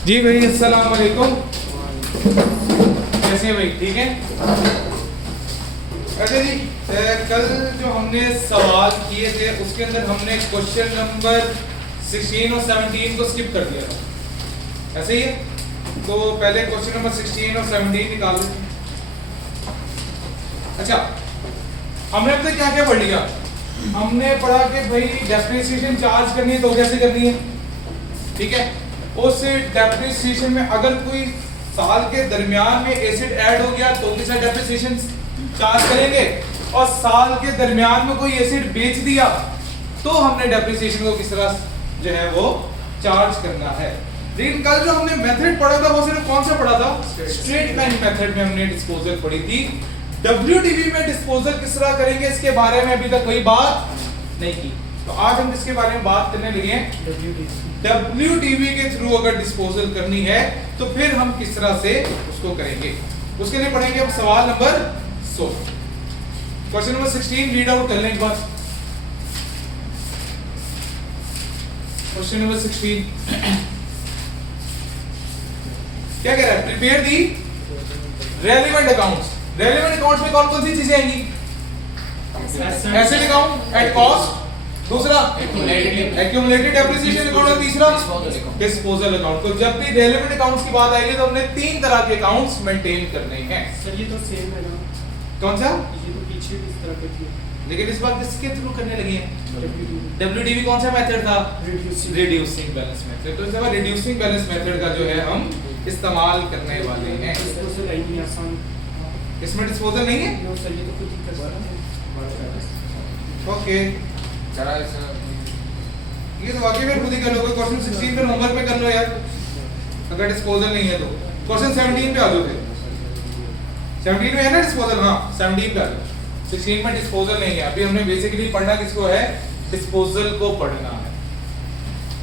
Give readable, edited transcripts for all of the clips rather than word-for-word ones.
जी भाई अस्सलाम वालेकुम, कैसे हैं भाई? ठीक है। अच्छा जी, कल जो हमने सवाल किए थे उसके अंदर हमने क्वेश्चन नंबर 16 और 17 को स्किप कर दिया था, ऐसे ही है। तो पहले क्वेश्चन नंबर 16 और 17 निकाल देते हैं। अच्छा, हमने अब तक क्या क्या पढ़ लिया? हमने पढ़ा कि भाई डेप्रिसिएशन चार्ज करनी है तो कैसे करनी है, ठीक है। उस डेप्रिसिएशन में अगर कोई साल के दरमियान में एसिड ऐड हो गया तो किस डेप्रिसिएशन चार्ज करेंगे, और साल के दरमियान में कोई एसिड बेच दिया तो हमने डेप्रिसिएशन को किस तरह जो है वो चार्ज करना है। लेकिन कल जो हमने मेथड पढ़ा था वो सिर्फ कौन सा पढ़ा था? स्ट्रेट लाइन मेथड में हमने डिस्पोजल पढ़ी थी। WDV में डिस्पोजल किस तरह करेंगे इसके बारे में अभी तक कोई बात नहीं की, तो आज हम इसके बारे में बात करने लगे हैं। WDV के थ्रू अगर डिस्पोजल करनी है तो फिर हम किस तरह से उसको करेंगे, उसके लिए पढ़ेंगे हम सवाल number 16। Question number 16 read out कर लें एक बार। क्वेश्चन नंबर 16 क्या कह रहा है? Prepare the relevant accounts. Relevant accounts में कौन कौन सी चीजें आएंगी? एसेट अकाउंट एट कॉस्ट, दूसरा एक्यूमुलेटेड डेप्रिसिएशन अकाउंट, और तीसरा डिस्पोजल अकाउंट। तो जब भी रेलेवेंट अकाउंट्स की बात आएगी तो हमने तीन तरह के अकाउंट्स मेंटेन करने हैं। सर ये तो सेम है ना? कौन सा? ये तो पीछे भी इस तरह के थे, लेकिन इस बार किसके थ्रू करने लगे हैं? WDV कौन सा मेथड था? Reducing balance method. तो इस बार रिड्यूसिंग बैलेंस मेथड का जो है हम इस्तेमाल करने वाले हैं। डिस्पोजल नहीं आसान, इसमें डिस्पोजल नहीं है। नो सर ये तो खुद ही कर सकते हैं। ओके, जरा इस ये तो वाकई में खुद ही कर लोगे। क्वेश्चन 16 पे नंबर पे कर लो यार, अगर डिस्पोजल नहीं है तो। क्वेश्चन 17 पे आ जाओ फिर। 17 में है ना डिस्पोजल? हाँ 17 पे आ जाओ। 16 में डिस्पोजल नहीं है। अभी हमने बेसिकली पढ़ना किसको है? डिस्पोजल को पढ़ना है।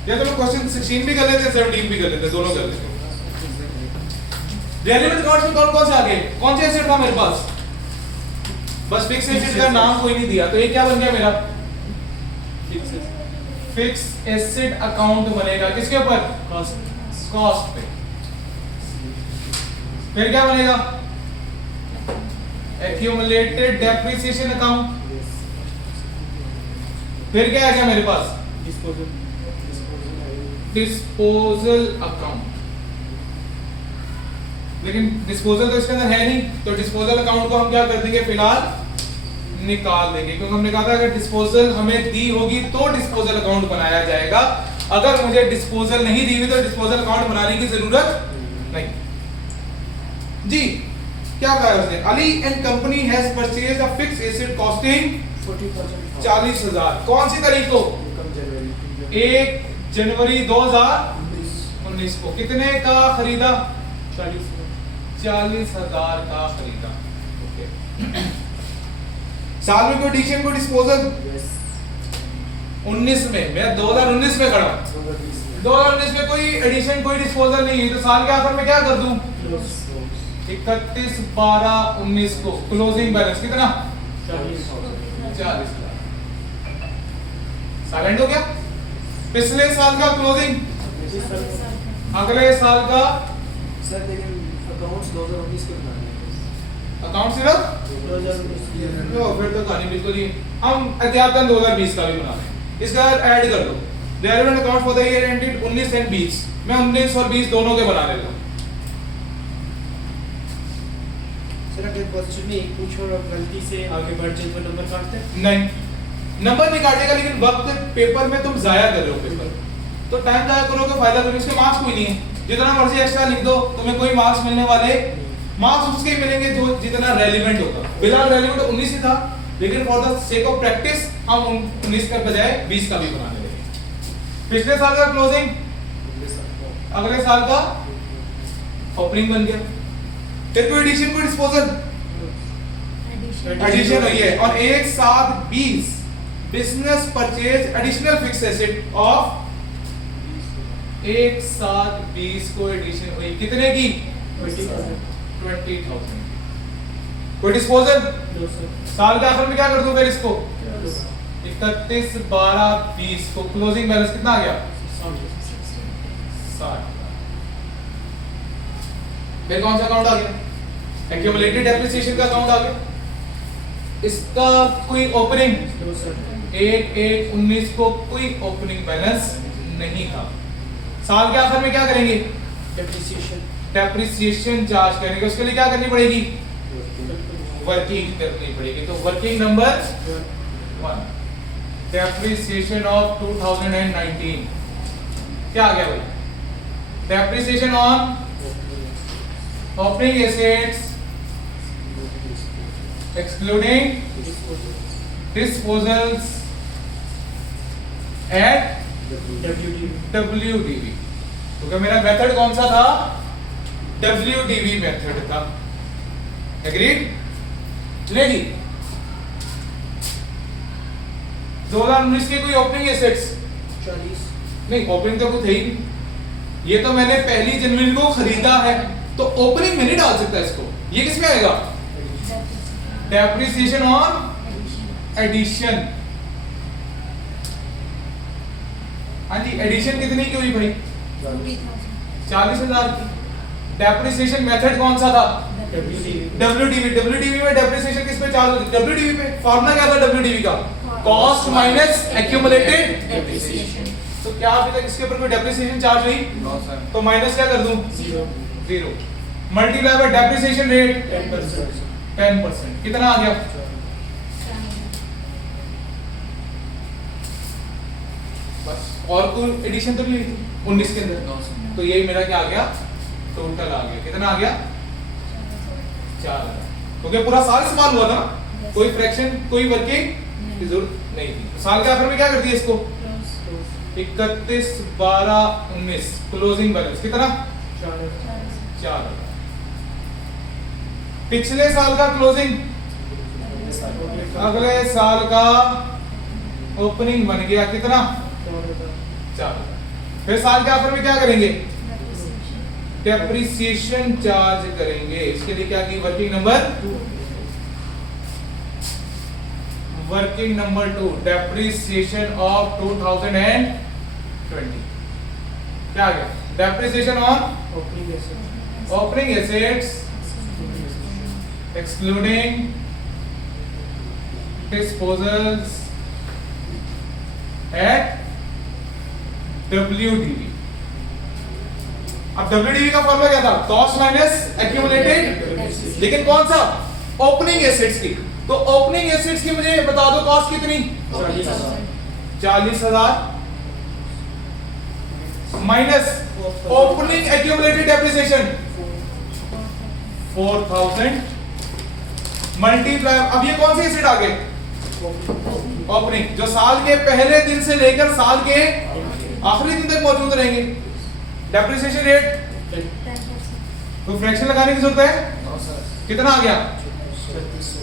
या तो लोग क्वेश्चन 16 भी कर लेते हैं, 17 भी कर लेते हैं, दोनों कर लेते हैं। रेलेवेंट अकाउंट्स में कौन कौन से आ गए? कौन से एसेट था मेरे पास? बस फिक्स एसेट का नाम कोई नहीं दिया, तो ये क्या बन गया मेरा? फिक्स एसेट अकाउंट बनेगा किसके ऊपर? कॉस्ट पे। फिर क्या बनेगा? Accumulated depreciation account. फिर क्या आ गया मेरे पास? Disposal account. लेकिन डिस्पोजल तो इसके अंदर है नहीं, तो डिस्पोजल अकाउंट को हम क्या कर देंगे? फिलहाल निकाल देंगे, क्योंकि हमने कहा था अगर डिस्पोजल हमें दी होगी तो डिस्पोजल अकाउंट बनाया जाएगा। अगर मुझे डिस्पोजल नहीं दी हुई तो डिस्पोजल अकाउंट बनाने की जरूरत नहीं। जी क्या कहा है उसने? Ali and company has purchased a fixed asset costing 40,000। कौन सी तारीख को? 1 जनवरी 2019 को। कितने का खरीदा? 40,000 का खरीदा। ओके। साल में कोई एडिशन कोई डिस्पोजल? 19 में, मैं 2019 में खड़ा। 2019 में कोई एडिशन कोई डिस्पोजल नहीं है, तो साल के आखिर में क्या कर दूं? 31/12/19 को क्लोजिंग बैलेंस कितना? 40,000। साइलेंट हो गया। पिछले साल का क्लोजिंग, अगले साल का सर लेकिन अकाउंट्स 2019 के बनाने हैं। अकाउंट सिर्फ 2019 तो फिर तो कहानी बिल्कुल ही हम एहतियातन 2020 का भी बना रहे हैं। इसका ऐड कर दो relevant account for the year ended 19 and 20। मैं 19 और 20 दोनों के बना लेता हूं। सर अगर क्वेश्चन में एक पूछो और गलती से आगे बढ़ जाए तो नंबर काटते हैं? नहीं, नंबर नहीं काटेगा, लेकिन वक्त पेपर में तुम जाया कर रहे हो पेपर, तो टाइम जाया करोगे, फायदा करोगे। इसके मार्क्स कोई नहीं है, जितना मर्जी एक्स्ट्रा लिख दो तुम्हें कोई मार्क्स मिलने वाले। मार्क्स उसके ही मिलेंगे जो जितना रेलेवेंट होगा। फिलहाल रेलेवेंट 19 ही था, लेकिन for the sake of practice हम 19 का बजाय 20 का भी बनाने लगे। पिछले साल का क्लोजिंग अगले साल का ओपनिंग बन गया। फिर कोई एडिशन कोई डिस्पोजल? एडिशन हुई है, और एक साथ 20 business purchase additional fix asset of, एक साथ 20 को एडिशन हुई। कितने की? 20,000। कोई डिस्पोजल? साल के आखिर में क्या कर दूं फिर इसको? 31/12/20 को क्लोजिंग बैलेंस कितना आ गया? 60। फिर कौन सा अकाउंट आ गया? एक्यूमुलेटेड डेप्रिसिएशन का अकाउंट आ गया। इसका कोई ओपनिंग 1/1/19 को कोई ओपनिंग बैलेंस नहीं था। साल के आखिर में क्या करेंगे? डेप्रिसिएशन चार्ज करेंगे। उसके लिए क्या करनी पड़ेगी? वर्किंग करनी पड़ेगी। तो वर्किंग नंबर 1 डेप्रिसिएशन ऑफ 2019 क्या आ गया भाई? Depreciation on opening assets excluding disposals at WDV। तो क्या मेरा मेथड कौन सा था? WDV मेथड था। एग्रीड? चलेगी। 2019 के कोई ओपनिंग एसेट्स 40 नहीं, ओपनिंग तो कुछ है ही नहीं। ये तो मैंने 1 जनवरी को खरीदा है, तो ओपनिंग में नहीं डाल सकता इसको। ये किस में आएगा? Depreciation on addition. हाँ जी, एडिशन कितनी की हुई भाई? 40,000 की। डेप्रिसिएशन मेथड कौन सा था? WDV। WDV में डेप्रिसिएशन किस पे चार्ज होती है? WDV पे। फॉर्मूला क्या था WDV का? Cost minus accumulated depreciation. तो क्या अभी तक इसके ऊपर कोई डेप्रिसिएशन चार्ज हुई? No sir. तो माइनस क्या कर दूं? 0 मल्टीप्लाई बाय डेप्रिसिएशन रेट 10%। कितना आ गया? बस। और कोई एडिशन तो नहीं हुई थी 19 के अंदर? तो यही मेरा क्या आ गया? टोटल आ गया। कितना आ गया? 4,000। क्योंकि पूरा साल इस्तेमाल हुआ था, कोई फ्रैक्शन कोई वर्किंग की जरूरत नहीं थी। तो साल के आखिर में क्या कर दिया इसको? 31/12/19 क्लोजिंग बैलेंस कितना? 4,000। पिछले साल का क्लोजिंग, अगले साल का ओपनिंग बन गया कितना? 4,000। फिर साल के आखिर में क्या करेंगे? डेप्रिसिएशन चार्ज करेंगे। इसके लिए क्या की? वर्किंग नंबर 2 डेप्रिसिएशन ऑफ 2020 क्या आ गया? Depreciation on opening assets excluding disposals at WDV। अब WDV का फॉर्मूला क्या था? Cost minus accumulated. लेकिन कौन सा? ओपनिंग एसेट्स की। तो ओपनिंग एसेट्स की मुझे बता दो कॉस्ट कितनी? 40,000 minus opening accumulated depreciation 4,000 multiply. अब ये कौन से एसेट आ गए? ओपनिंग, जो साल के पहले दिन से लेकर साल के आखिरी दिन तक मौजूद रहेंगे। डेप्रिसिएशन रेट तो फ्रैक्शन लगाने की जरूरत है? कितना आ गया? 3600।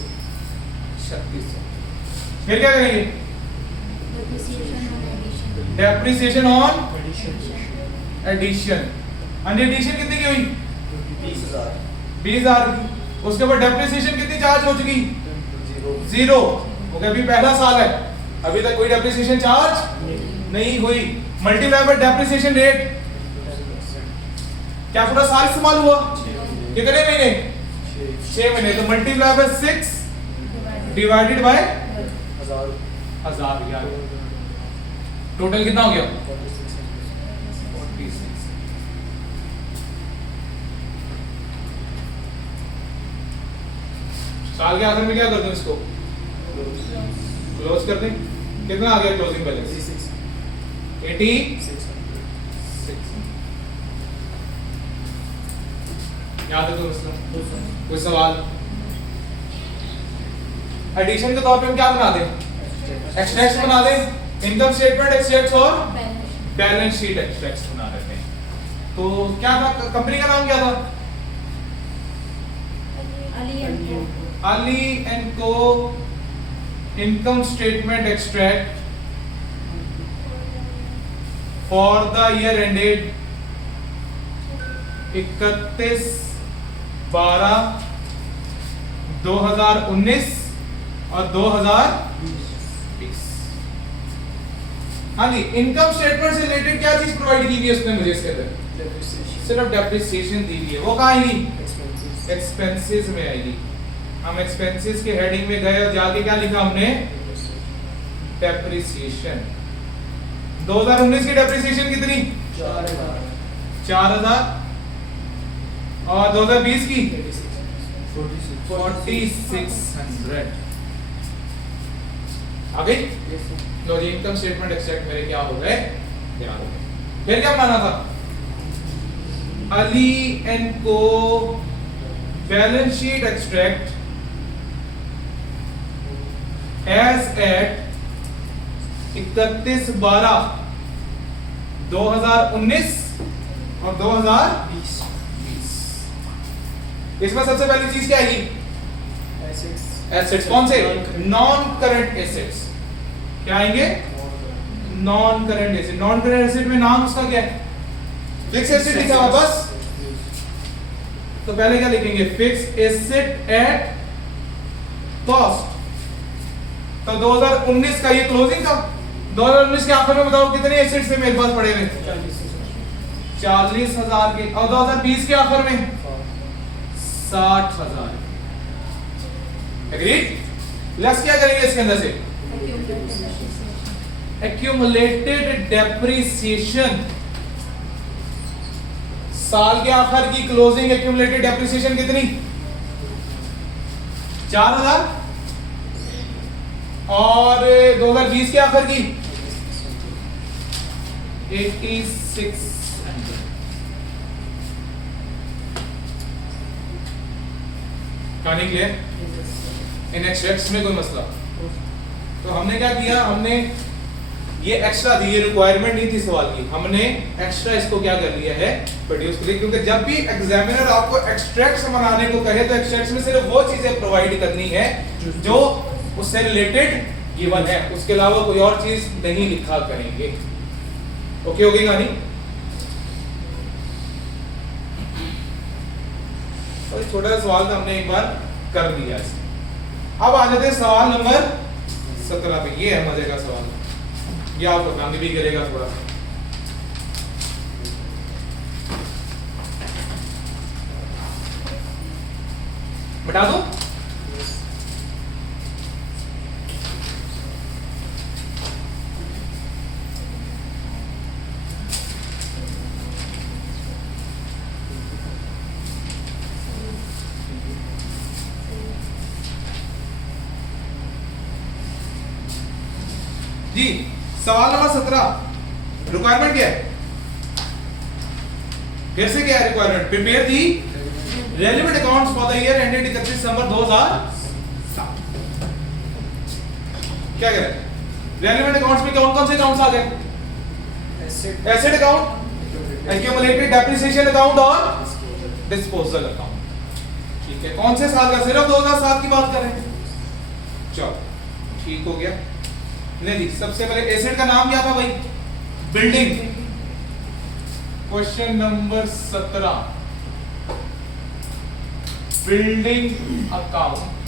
फिर क्या करेंगे? Depreciation on addition. एडिशन कितनी की हुई? 20,000 की। उसके बाद डेप्रिसिएशन कितनी चार्ज हो चुकी? 0। क्योंकि अभी पहला साल है, अभी तक कोई डेप्रिसिएशन चार्ज नहीं हुई। Multiply by depreciation rate. क्या पूरा साल इस्तेमाल हुआ? कितने महीने? 6 महीने। तो multiply by 6 divided by 1000। Total कितना हो गया? 46। साल के आखिर में क्या कर दूं इसको? क्लोज कर दें। कितना आ गया क्लोजिंग बैलेंस? 86। याद है दोस्तों? कोई सवाल? एडिशन के तौर पे हम क्या बना दें? एक्सट्रैक्ट्स बना दें। इनकम स्टेटमेंट एक्सट्रैक्ट्स और बैलेंस शीट एक्सट्रैक्ट्स बना देते हैं। तो क्या था? कंपनी का नाम क्या था? अली एंड को income statement extract for the year ended 31/12/2019 और 2020। हाँ जी, इनकम स्टेटमेंट से रिलेटेड क्या चीज प्रोवाइड की हुई है उसने मुझे? इसके अंदर सिर्फ डेप्रिसिएशन दी हुई है। वो कहाँ आई? एक्सपेंसेस में आएगी। हम एक्सपेंसेस के हेडिंग में गए और जाके क्या लिखा हमने, डेप्रिसिएशन। 2019 की डेप्रिसिएशन कितनी, 4000 और 2020 की 4600 आ गई। लो जी, इनकम स्टेटमेंट एक्सट्रैक्ट मेरे क्या हो गए, तैयार हो गए। फिर क्या माना था, अली एंड को balance sheet extract as at 31/12/2019 और 2020। इसमें सबसे पहली चीज क्या आएगी, एसेट्स। कौन से, नॉन करंट एसेट्स। क्या आएंगे, non current asset. Non current asset में नाम उसका क्या है, फिक्स एसेट लिखा हुआ बस। तो पहले क्या लिखेंगे, फिक्स एसेट एट कॉस्ट। तो 2019 का ये क्लोजिंग था। 2019 के आखिर में बताओ कितने एसेट्स थे मेरे पास पड़े हुए, 40,000 के। और 2020 के आखिर में 60,000। एग्रीड। लेस क्या करेंगे इसके अंदर से, एक्यूमुलेटेड डेप्रिसिएशन। साल के आखिर की क्लोजिंग एक्यूमुलेटेड डेप्रिसिएशन कितनी, 4000। और 2020 के आखिर की 8600। कहानी क्लियर। इन एक्सट्रैक्ट्स में कोई मसला, तो हमने क्या किया, हमने ये एक्स्ट्रा थी, ये रिक्वायरमेंट नहीं थी सवाल की, हमने एक्स्ट्रा इसको क्या कर लिया है, प्रोड्यूस कर लिया। क्योंकि जब भी एग्जामिनर आपको एक्सट्रैक्ट्स बनाने को कहे तो एक्सट्रैक्ट्स में सिर्फ वो चीजें प्रोवाइड करनी है जो उससे रिलेटेड गिवन है, उसके अलावा कोई और चीज नहीं लिखा करेंगे। ओके हो गई कहानी। और छोटा सा सवाल था, हमने एक बार कर लिया इसे। अब आ जाते हैं सवाल नंबर 17 पे। ये है मजे का सवाल, ये आपको काम भी करेगा थोड़ा सा। बता दो, जी। सवाल नंबर 17, रिक्वायरमेंट क्या है, फिर से क्या है requirement, prepare the relevant accounts for the year ended 31 December 2007। क्या कह रहे हैं, रेलेवेंट अकाउंट्स में कौन कौन से अकाउंट्स आ गए, asset account, accumulated depreciation account और डिस्पोजल अकाउंट। ठीक है, कौन से साल का, सिर्फ 2007 की बात कर रहे हैं। चलो ठीक हो गया। नहीं जी, सबसे पहले एसेट का नाम क्या था भाई, building. Question number 17, building account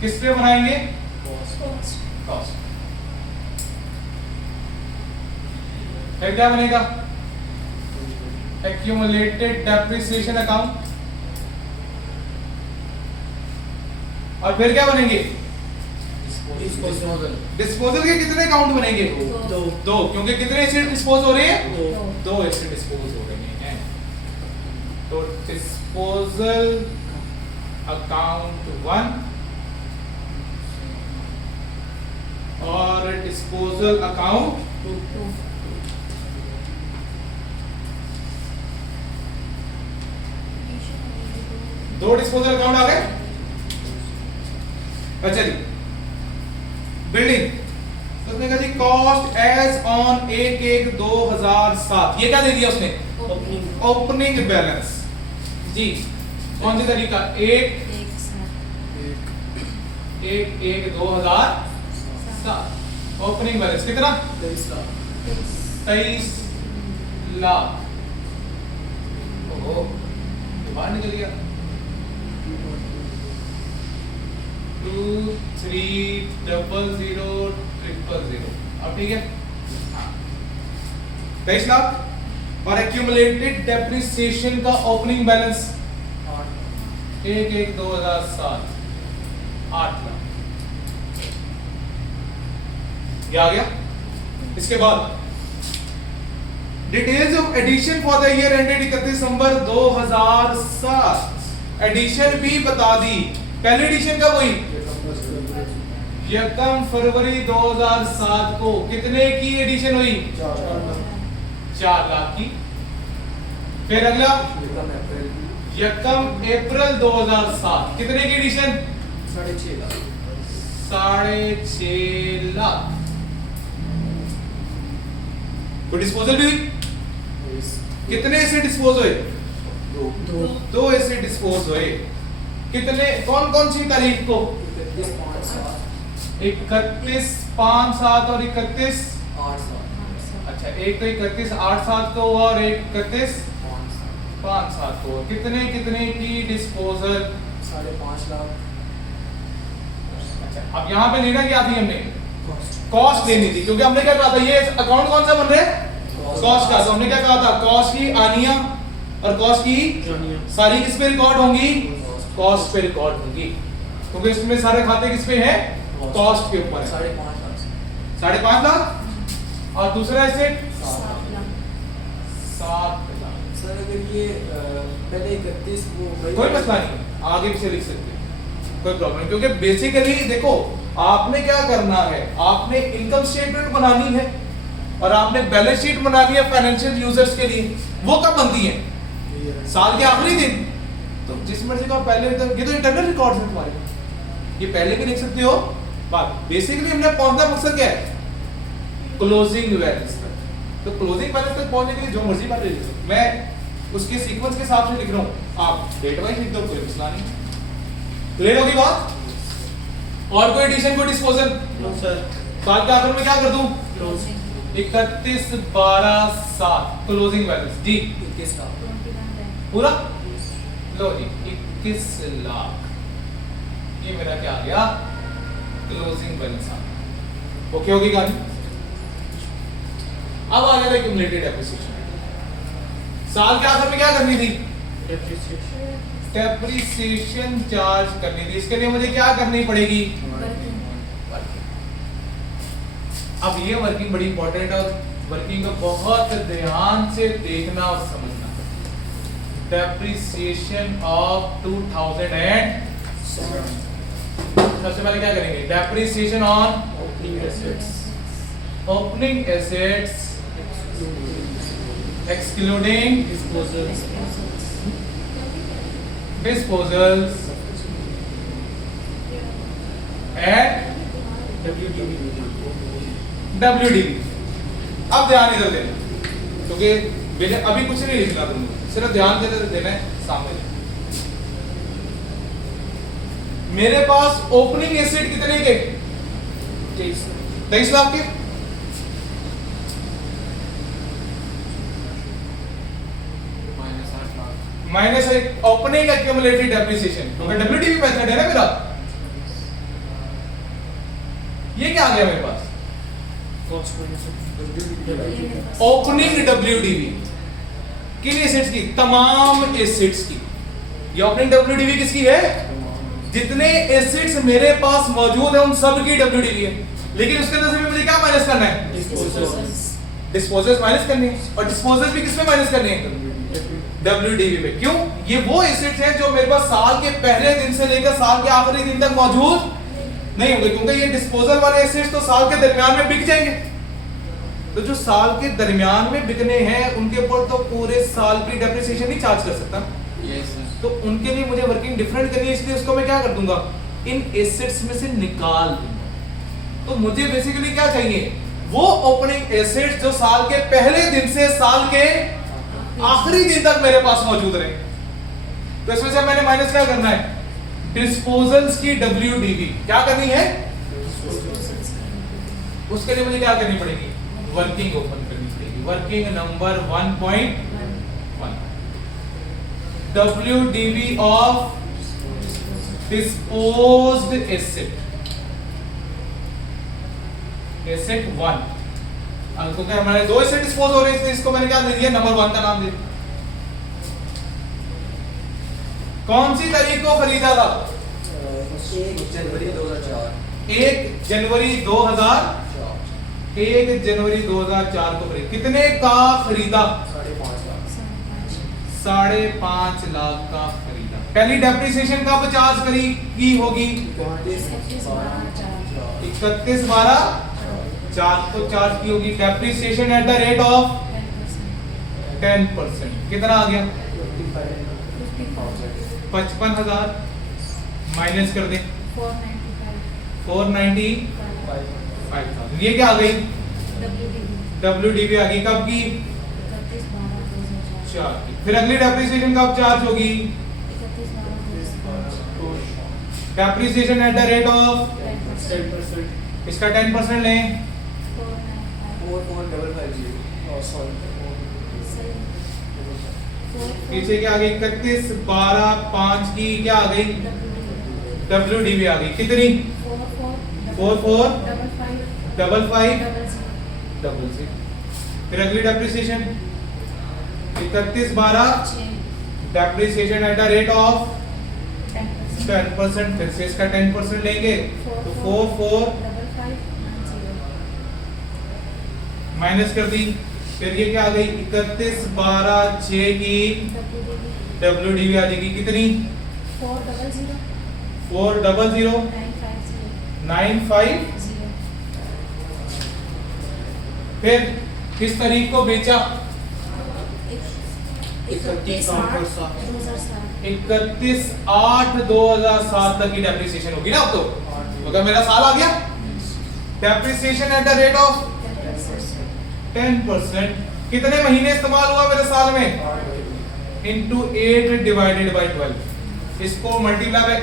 किस पे बनाएंगे, कॉस्ट। फिर क्या बनेगा, एक्यूमुलेटेड डेप्रिसिएशन अकाउंट। और फिर क्या बनेंगे, डिस्पोजल के कितने अकाउंट बनेंगे, दो, क्योंकि कितने एसेट डिस्पोज हो रहे हैं, दो एसेट डिस्पोज हो रहे हैं। तो डिस्पोजल अकाउंट 1 और डिस्पोजल अकाउंट 2। दो डिस्पोजल अकाउंट आ गए। अच्छा जी, बिल्डिंग, तो उसने कहा जी कॉस्ट एज ऑन 1/1/2007। ये क्या दे दिया उसने, ओपनिंग बैलेंस। जी कौन सी तरीका, 1/1/2007। ओपनिंग बैलेंस कितना, 23 लाख। ओहो, बाहर निकल गया। 2300000। अब ठीक है, 23 लाख। और एक्यूमुलेटेड डेप्रिसिएशन का ओपनिंग बैलेंस 1/1/2007 8 लाख, ये आ गया। इसके बाद details of addition for the year ended 31 December 2007, addition भी बता दी। पहली एडिशन कब हुई? 1 फरवरी 2007 को। कितने की एडिशन हुई? 4 लाख की। फिर अगला 1 अप्रैल 2007, कितने की एडिशन? 6.5 लाख। 6.5 लाख। तो डिस्पोजल भी हुई। कितने से डिस्पोज हुए? 2 ऐसे डिस्पोज हुए। कितने, कौन कौन सी तारीख को? 31/5/7 और 31/8/7। अच्छा, एक तो 31/8/7 को हुआ और एक 31/5/7 को। कितने कितने की डिस्पोजल? 5.5 लाख। अच्छा, अब यहाँ पे लेना क्या थी हमने? कॉस्ट लेनी थी, क्योंकि हमने क्या कहा था, ये अकाउंट कौन सा बन रहा है? कॉस्ट का। तो हमने क्या कहा था? कॉस्ट की आनिया और कॉस्ट की सारी किस पे रिकॉर्ड होंगी? कॉस्ट पे रिकॉर्ड होंगी, क्योंकि इसमें सारे खाते किस पे हैं? कॉस्ट के ऊपर है। 5.5 लाख। और दूसरा एसेट 7 लाख। सर अगर ये पहले 31 वो कोई मसला नहीं, आगे पीछे लिख सकते हैं, कोई प्रॉब्लम नहीं। क्योंकि बेसिकली देखो, आपने क्या करना है, आपने इनकम स्टेटमेंट बनानी है और आपने बैलेंस शीट बनानी है फाइनेंशियल यूजर्स के लिए। वो कब बनती है? साल के आखिरी दिन। तो जिस मर्जी का पहले, तो ये तो इंटरनल रिकॉर्ड्स हैं तुम्हारे, ये पहले भी लिख सकते हो। बात बेसिकली हमने पहुंचना मकसद क्या है? क्लोजिंग बैलेंस तक। तो क्लोजिंग बैलेंस तक पहुंचने के लिए जो मर्जी बात लिख लो, मैं उसके सीक्वेंस के हिसाब से लिख रहा हूं, आप डेट वाइज लिख दो, कोई मसला नहीं। क्लियर होगी बात? और कोई एडिशन, कोई डिस्पोजल? सर साल के आखिर में क्या कर दूं? 31/12/7 क्लोजिंग बैलेंस जी 21 लाख पूरा। लो जी 21 लाख, ये मेरा क्या आ गया? Closing balance. ओके होगी गाड़ी। अब आ गया एक्यूमुलेटेड डेप्रिसिएशन। साल के आखिर में क्या करनी थी? डेप्रिसिएशन चार्ज करनी थी। इसके लिए मुझे क्या करनी पड़ेगी? अब ये वर्किंग बड़ी इंपॉर्टेंट है, वर्किंग को बहुत ध्यान से देखना और समझना। Depreciation of 2007। सबसे पहले क्या करेंगे? Depreciation on opening assets excluding disposals at WDV। अब ध्यान इधर देना, क्योंकि अभी कुछ नहीं लिखना तुमको, सिर्फ ध्यान देना है सामने। मेरे पास ओपनिंग एसेट कितने के? 23 लाख के। माइनस ओपनिंग एक्यूमुलेटेड डेप्रिसिएशन, क्योंकि डब्ल्यूडीवी मेथड है ना मेरा। ये क्या आ गया मेरे पास? ओपनिंग डब्ल्यूडीवी किन एसेट्स की? तमाम एसेट्स की। ये ओपनिंग डब्ल्यूडीवी किसकी है? जितने एसेट्स मेरे पास मौजूद है उन सब की डब्ल्यूडीवी है। लेकिन उसके अंदर से भी मुझे क्या माइनस करना है? डिस्पोजल्स माइनस करनी है। और डिस्पोजल्स भी किसमें माइनस करनी है? WDV में। क्यों? ये वो एसेट्स हैं जो मेरे पास साल के पहले दिन से लेकर साल के आखिरी दिन तक मौजूद नहीं होंगे, क्योंकि ये डिस्पोजल वाले एसेट्स तो साल के दरमियान में बिक जाएंगे। तो जो साल के दरमियान में बिकने हैं उनके ऊपर तो पूरे साल की डेप्रिसिएशन नहीं चार्ज कर सकता। तो उनके लिए मुझे वर्किंग डिफरेंट करनी है, इसलिए उसको मैं क्या कर दूंगा? इन एसेट्स में से निकाल दूंगा। तो मुझे बेसिकली क्या चाहिए? वो ओपनिंग एसेट्स जो साल के पहले दिन से साल के आखिरी दिन तक मेरे पास मौजूद रहे। तो इसमें से मैंने माइनस क्या करना है? डिस्पोजल्स की WDV क्या करनी है? उसके लिए मुझे क्या करनी पड़ेगी? वर्किंग ओपन करनी पड़ेगी। Working number 1.1 WDV of disposed asset, asset 1। क्योंकि हमारे 2 एसेट डिस्पोज हो रहे हैं, इसको मैंने क्या दे दिया? नंबर 1 का नाम दे दिया। कौन सी तारीख को खरीदा था? 1 जनवरी 2004। 1 जनवरी 2000 1 जनवरी 2004 को खरीदा। कितने का खरीदा? 5.5 लाख। 5.5 लाख का खरीदा। पहली डेप्रिसिएशन कब चार्ज करी की होगी? 31/12/4 को चार्ज की होगी। Depreciation at the rate of 10%। कितना आ गया? 55,000 माइनस कर दे 495,000। ये क्या आ गई? WDV आ गई। कब की? 4 की। फिर अगली डेप्रिसिएशन कब चार्ज होगी? Depreciation at the rate of 10%। इसका 10% लें 4,450। पीछे क्या आ गई? 31/12/5 की क्या आ गई? WDV आ गई। कितनी? 445500। फिर अगली depreciation 31/12 depreciation at the rate of 10%। फिर से इसका 10% लेंगे तो 44 माइनस कर दी। फिर ये क्या आ गई? 31/12/6 की WDV आ जाएगी। कितनी? 400,950। फिर किस तारीख को बेचा? 31/8/2007 तक की डेप्रिसिएशन होगी ना। अब तो अगर मेरा साल आ गया। Depreciation at the rate of 10%। कितने महीने इस्तेमाल हुआ मेरे साल में? Into 8 divided by 12। इसको मल्टीप्लाई बाय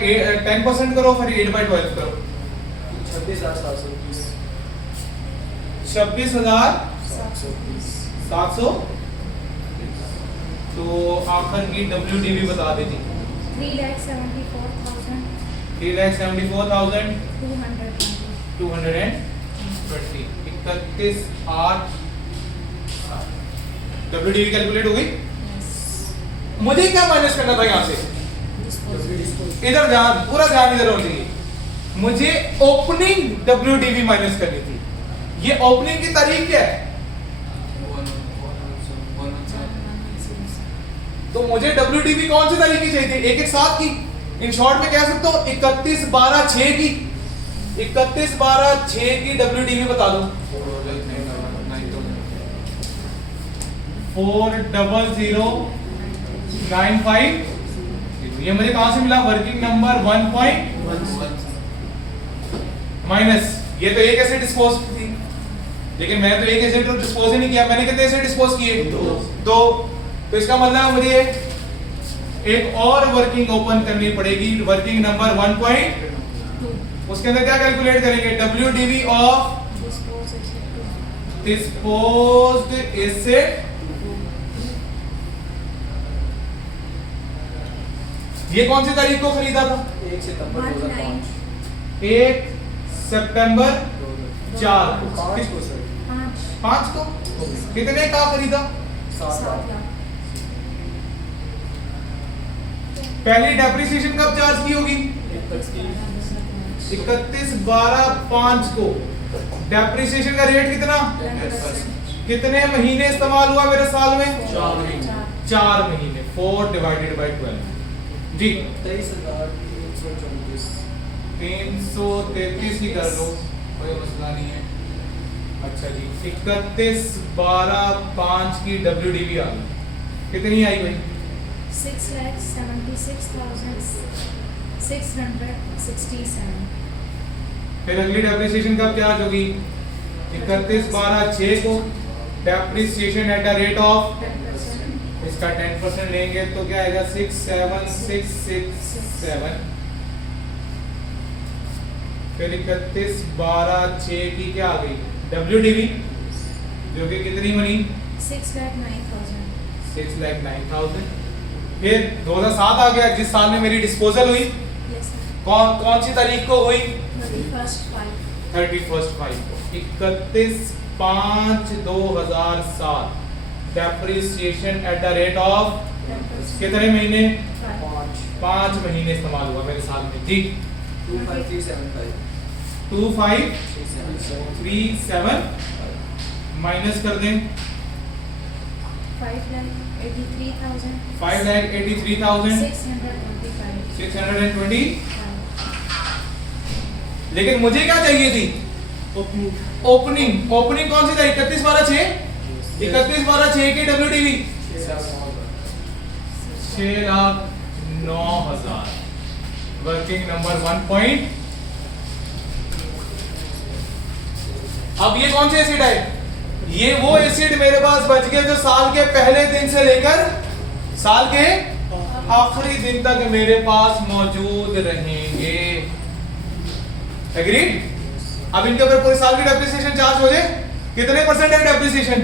10% करो, फिर 8/12 करो। 26,720। 26,700। तो आखिर की WDV बता देती। 3,74,220। 31/8 WDV कैलकुलेट हो गई। मुझे क्या माइनस करना था यहाँ से? इधर ध्यान, पूरा ध्यान इधर होना चाहिए। मुझे ओपनिंग WDV माइनस करनी थी। ये ओपनिंग की तारीख क्या है? तो मुझे WDV कौन सी तारीख की चाहिए थी? एक साथ की। इन शॉर्ट में कह सकता हूं 31/12/6 की। 31/12/6 की WDV बता दो। 40095। ये मुझे कहां से मिला? Working number 1 minus. ये तो एक एसेट डिस्पोज थी, लेकिन मैंने तो एक एसेट डिस्पोज ही नहीं किया। मैंने कितने एसेट डिस्पोज किए? 2। तो इसका मतलब मुझे एक और वर्किंग ओपन करनी पड़ेगी। Working number 1.2। उसके अंदर क्या कैलकुलेट करेंगे? WDV of disposed asset. ये कौन सी तारीख को खरीदा था? 1 सितंबर 2005। 1 सितंबर 4 को। 5 को। कितने का खरीदा? 7 लाख। पहली डेप्रिसिएशन कब चार्ज की होगी? 31/12/5 को। डेप्रिसिएशन का रेट कितना? 10%। कितने महीने इस्तेमाल हुआ मेरे साल में? 4 महीने। 4 महीने। 4 डिवाइडेड बाय 12 जी 23,334। 333 ही कर लो, कोई मसला नहीं है। अच्छा जी 31/12/5 की WDV आ गई। कितनी आई भाई? 6,76,667। फिर अगली डेप्रिसिएशन कब चार्ज होगी? 31/12/6 को। Depreciation at the rate of 10%। इसका 10% लेंगे तो क्या आएगा? 67667। फिर 31/12/6 की क्या आ गई? WDV जो कि कितनी बनी? 6,09,000। 6,09,000। फिर 2007 आ गया, जिस साल में मेरी डिस्पोजल हुई। Yes, sir. कौन सी तारीख को हुई? 31/5. 31/5 को। 31/5/2007। Depreciation at the rate of 10%. कितने महीने? 5. 5 महीने इस्तेमाल हुआ मेरे साल में जी 25375 2537 माइनस कर दें 5,83,000 5,83,625 625 लेकिन मुझे क्या चाहिए थी ओपनिंग ओपनिंग ओपनिंग कौन सी था 31/12/6 31/12/6 की WTV 6,09,000 वर्किंग नंबर 1 पॉइंट। अब ये कौन से एसिड है ये वो एसिड मेरे पास बच गए जो साल के पहले दिन से लेकर साल के आखिरी दिन तक मेरे पास मौजूद रहेंगे एग्रीड। अब इनके ऊपर पूरे साल की डेप्रिसिएशन चार्ज हो जाए कितने परसेंट है डेप्रिसिएशन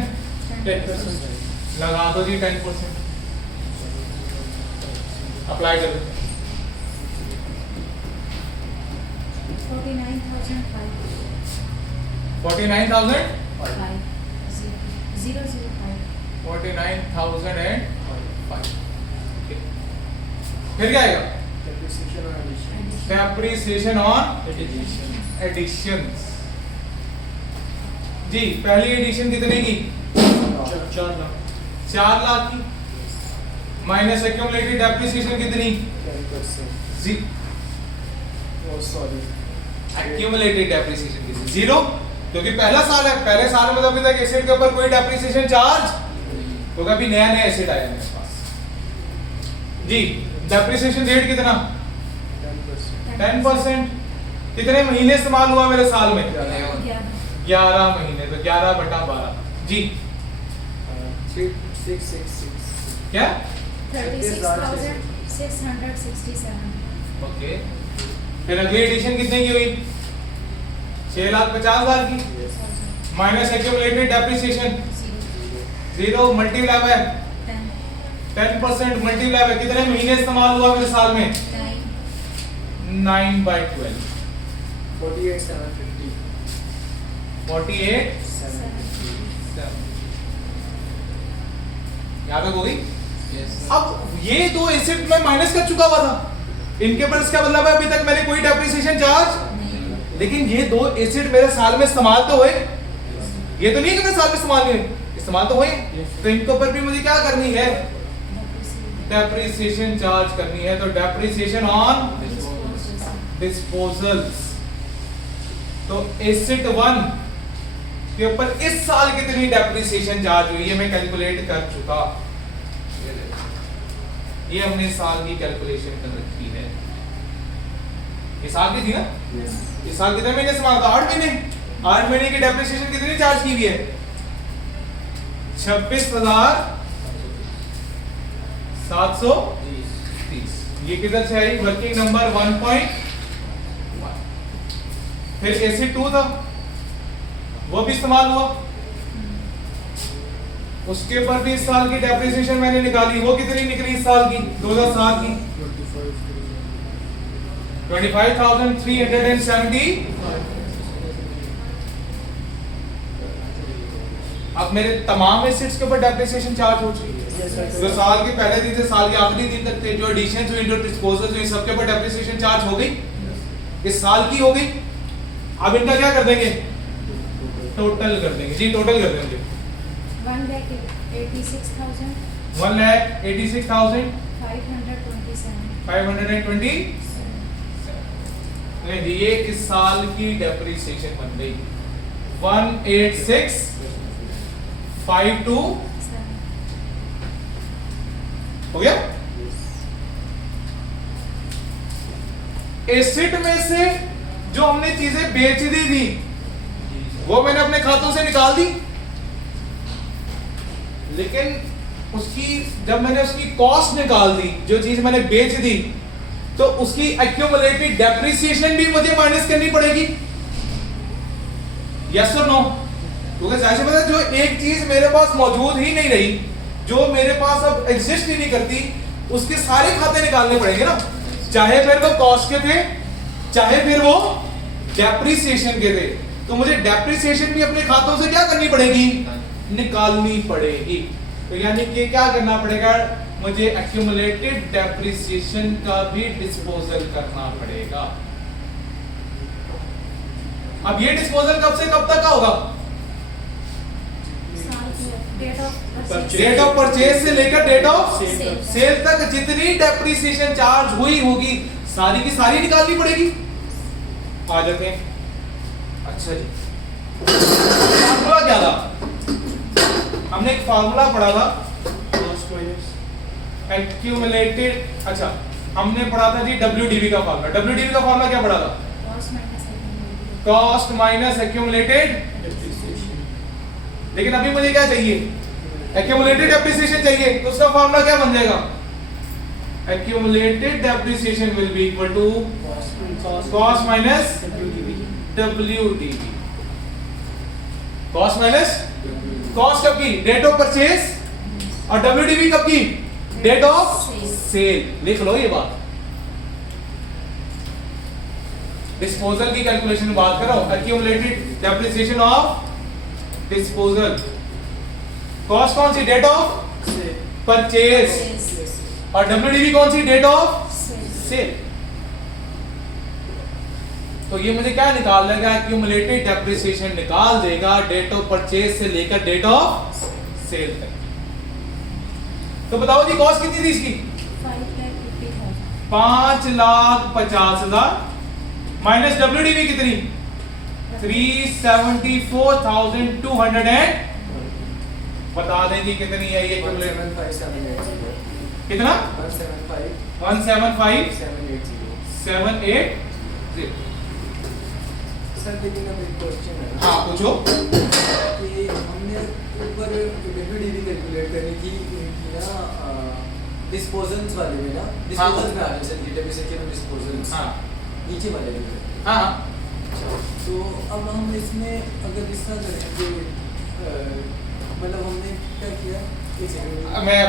10%। लगा दो जी 10% अप्लाई करो 49,005 49,000 005 49,005 फिर क्या आएगा डेप्रिसिएशन ऑन एडिशंस जी पहली एडिशन कितने की 4 लाख 4 लाख की माइनस एक्यूमुलेटेड डेप्रिसिएशन कितनी जी एक्यूमुलेटेड डेप्रिसिएशन कितनी 0 क्योंकि पहला साल है पहले साल में तो अभी तक एसिड के ऊपर कोई डेप्रिसिएशन चार्ज क्योंकि अभी नया नया एसिड आया मेरे पास जी डेप्रिसिएशन रेट कितना 10% कितने महीने इस्तेमाल हुआ मेरे साल में 11 महीने तो 11/12 जी 666 क्या 36,667 ओके फिर अगली एडिशन कितने की हुई 6,50,000 की minus accumulated depreciation 0 multiply by 10% multiply by कितने महीने इस्तेमाल हुआ मेरे साल में 9/12 48750 48 यहाँ तक हो गई अब ये दो एसिड मैं माइनस कर चुका हुआ था इनके पर इसका मतलब है अभी तक मैंने कोई डेप्रिसिएशन चार्ज लेकिन ये दो एसिड मेरे साल में इस्तेमाल तो हुए ये तो नहीं कि मेरे साल में इस्तेमाल नहीं हुए इस्तेमाल तो हुए तो इनके ऊपर भी मुझे क्या करनी है डेप्रिसिएशन चार्ज करनी है तो डेप्रिसिएशन ऑन डिस्पोजल्स तो एसिड 1 के ऊपर इस साल कितनी डेप्रिसिएशन चार्ज हुई है मैं कैलकुलेट कर चुका ये हमने साल की कैलकुलेशन कर रखी है ये साल की थी ना ये साल कितने महीने से था 8 महीने 8 महीने की डेप्रिसिएशन कितनी चार्ज की हुई है 26,730 ये किधर से आई वर्किंग नंबर 1.1 फिर एसिड 2 था वो भी इस्तेमाल हुआ उसके ऊपर भी इस साल की डेप्रिसिएशन मैंने निकाली वो कितनी निकली इस साल की 2007 की 25,370 अब मेरे तमाम एसिड्स के ऊपर डेप्रिसिएशन चार्ज हो चुकी है जो साल के पहले दिन से साल के आखिरी दिन तक थे जो एडिशंस हुई जो डिस्पोजल्स हुई सबके ऊपर डेप्रिसिएशन चार्ज हो गई इस साल की हो गई अब इनका क्या कर देंगे टोटल कर देंगे जी टोटल कर देंगे 1,86,000 1,86,527 527 नहीं जी ये इस साल की डेप्रिसिएशन बन गई 186,527 हो गया एसिड में से जो हमने चीजें बेच दी थी वो मैंने अपने खातों से निकाल दी लेकिन उसकी जब मैंने उसकी कॉस्ट निकाल दी जो चीज मैंने बेच दी तो उसकी एक्यूमुलेटेड डेप्रिसिएशन भी मुझे माइनस करनी पड़ेगी यस और नो क्योंकि जाहिर सी बात है जो एक चीज मेरे पास मौजूद ही नहीं रही जो मेरे पास अब एग्जिस्ट ही नहीं करती उसके सारे खाते निकालने पड़ेंगे ना चाहे फिर वो कॉस्ट के थे चाहे फिर वो डेप्रिसिएशन के थे तो मुझे डेप्रिसिएशन भी अपने खातों से क्या करनी पड़ेगी निकालनी पड़ेगी तो यानी कि क्या करना पड़ेगा मुझे एक्यूमुलेटेड डेप्रिसिएशन का भी डिस्पोजल करना पड़ेगा। अब ये डिस्पोजल कब से कब तक का होगा? डेट ऑफ परचेज से लेकर डेट ऑफ सेल तक जितनी डेप्रिसिएशन चार्ज हुई होगी सारी की सारी निकालनी पड़ेगी। आ जाते हैं। अच्छा जी, फार्मूला क्या था? हमने एक फार्मूला पढ़ा था कॉस्ट माइनस एक्यूमुलेटेड। अच्छा, हमने पढ़ा था जी WDV का फार्मूला। WDV का फार्मूला क्या पढ़ा था? Cost minus accumulated. लेकिन अभी मुझे क्या चाहिए? एक्यूमुलेटेड डेप्रिसिएशन चाहिए। तो उसका फार्मूला क्या बन जाएगा? Accumulated depreciation will be equal to cost minus WDV। Cost minus cost कब की? Date of purchase. और WDV कब की? Date of sale. लिख लो ये बात। डिस्पोजल की कैलकुलेशन में बात करो। Accumulated depreciation of disposal. Cost कौन सी? Date of purchase. और WDV कौन सी? Date of cell. तो ये मुझे क्या निकाल देगा? एक्यूमुलेटेड डेप्रिसिएशन निकाल देगा डेट ऑफ परचेज से लेकर डेट ऑफ सेल तक। तो बताओ जी कॉस्ट कितनी थी इसकी? 5,50,000 माइनस WDV कितनी? 374,200 बता दें जी कितनी है ये? कितना? 175,780। सर लेकिन अब एक क्वेश्चन है। हाँ पूछो। कि हमने ऊपर WDV कैलकुलेट करनी थी इनकी ना डिस्पोजल्स वाले में ना, डिस्पोजल्स में आ रहे हैं डेप्रिसिएशन और डिस्पोजल्स। हाँ नीचे वाले में। हाँ। तो अब हम इसमें अगर इस तरह करेंगे, मतलब हमने क्या किया?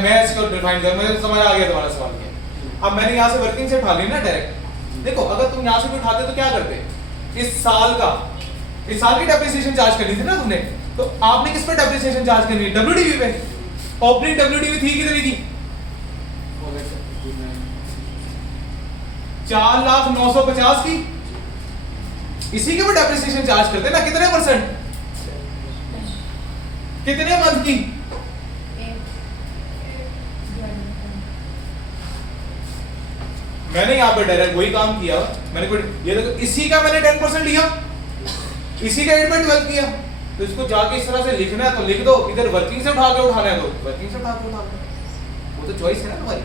मैं इसको डिफाइन कर, मुझे समझ आ गया तुम्हारा सवाल क्या। अब मैंने यहाँ से वर्किंग से उठा ली ना डायरेक्ट। देखो अगर तुम यहाँ से भी उठाते तो क्या करते? इस साल की डेप्रिसिएशन चार्ज करनी थी ना तुमने, तो आपने किस पे डेप्रिसिएशन चार्ज करनी है? WDV पे। ओपनिंग WDV थी कितनी थी? 4,950,000 की। इसी के पे डेप्रिसिएशन चार्ज करते ना। कितने %? कितने मंथ की? मैंने यहाँ पे डायरेक्ट वही काम किया। मैंने ये देखो इसी का मैंने 10% लिया, इसी का 8.12 किया। तो इसको जाके इस तरह से लिखना है तो लिख दो, इधर वर्किंग से उठा के उठाना है तो वर्किंग से उठा के उठाना है। वो तो चॉइस है ना तुम्हारी।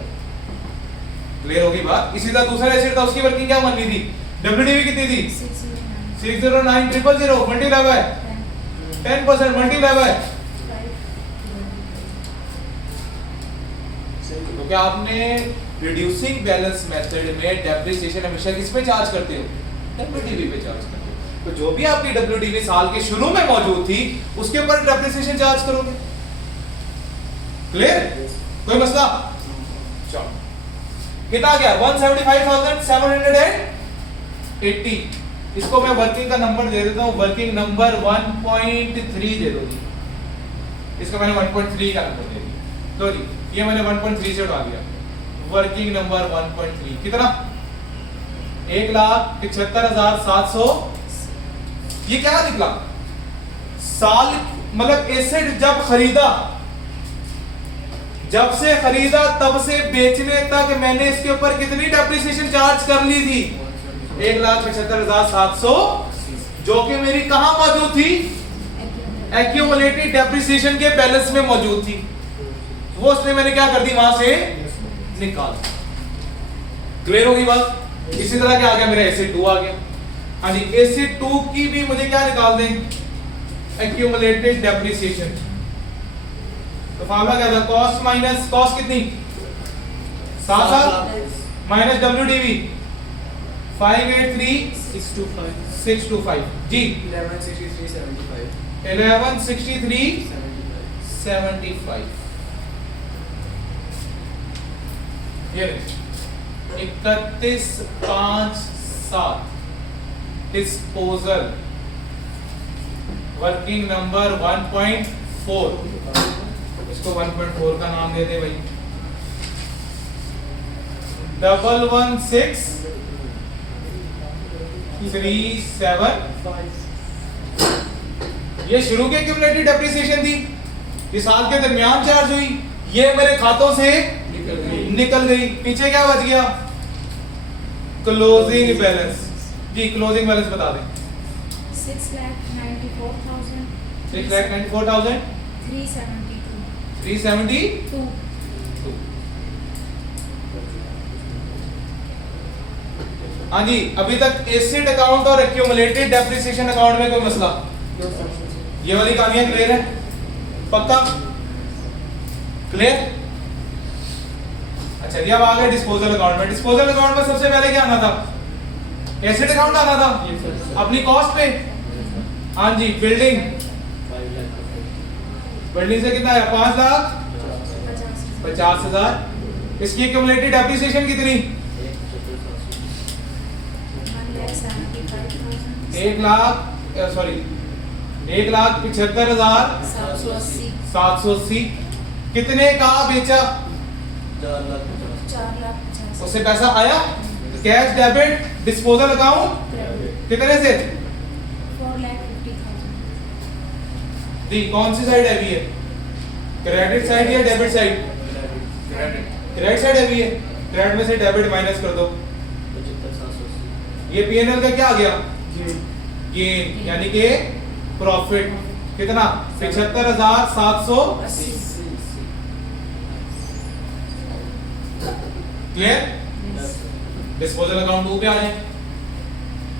क्लियर होगी बात? इसी तरह दूसरा एसिड था, उसकी वर्किंग क्या बननी थी? WDV कितनी थी? 609,000 मल्टीप्लाई बाय 10% मल्टीप्लाई बाय। तो क्या आपने रिड्यूसिंग बैलेंस मेथड में डेप्रिसिएशन हमेशा किस पे चार्ज करते हो? WDV पे चार्ज करते हो। तो जो भी आपकी WDV साल के शुरू में मौजूद थी उसके ऊपर डेप्रिसिएशन चार्ज करोगे। क्लियर? कोई मसला? चलो कितना गया? 175,780। इसको मैं वर्किंग का नंबर दे देता हूँ। वर्किंग नंबर 1.3 दे दो जी। इसको मैंने 1.3 का नंबर दे दिया। लो जी ये मैंने 1.3 से उठा दिया। वर्किंग नंबर 1.3 कितना? 1,75,700। ये क्या निकला? साल मतलब एसेट जब खरीदा, जब से खरीदा तब से बेचने तक मैंने इसके ऊपर कितनी डेप्रिसिएशन चार्ज कर ली थी? 1,75,700, जो कि मेरी कहां मौजूद थी? एक्यूमुलेटेड डेप्रिसिएशन के बैलेंस में मौजूद थी। वो उसने मैंने क्या कर दी? वहां से निकाल। क्लियर होगी बात? इसी तरह क्या आ गया? मेरा एसिड 2 आ गया। हाँ जी, एसिड 2 की भी मुझे क्या निकाल दें? Accumulated depreciation. तो फार्मूला क्या था? कॉस्ट माइनस कॉस्ट कितनी? 7,000 माइनस WDV 583,625 जी 1163,75 ये 31,5,7 डिस्पोजल वर्किंग नंबर 1.4। इसको 1.4 का नाम दे दे भाई। 11637 ये शुरू की क्यूमुलेटिव डेप्रिसिएशन थी, ये साल के दरमियान चार्ज हुई, ये मेरे खातों से निकल गई। पीछे क्या बच गया? Closing balance. जी क्लोजिंग बैलेंस बता दें। 6,94,000 6,94,000 372 372। हाँ जी, अभी तक एसेट अकाउंट और एक्यूमुलेटेड डेप्रिसिएशन अकाउंट में कोई मसला? ये वाली कहानियां क्लियर है? पक्का क्लियर? अच्छा जी, अब आ गए डिस्पोजल अकाउंट में। डिस्पोजल अकाउंट में सबसे पहले क्या आना था? एसेट अकाउंट आना था अपनी कॉस्ट पे। हाँ जी, बिल्डिंग से कितना आया? 5,50,000। इसकी एक्यूमुलेटेड डेप्रिसिएशन कितनी? 1,75,780। कितने का बेचा? 4,50,000 उससे पैसा आया? कैश डेबिट डिस्पोजल अकाउंट कितने से? 4,50,000 जी कौन सी साइड हैवी है? क्रेडिट साइड या debit side? Credit side heavy है। क्रेडिट में से डेबिट माइनस कर दो। ये पीएनएल का क्या आ गया? गेन, यानी कि प्रॉफिट। कितना? 75,780। क्लियर? डिस्पोजल अकाउंट 2 पे आ जाए।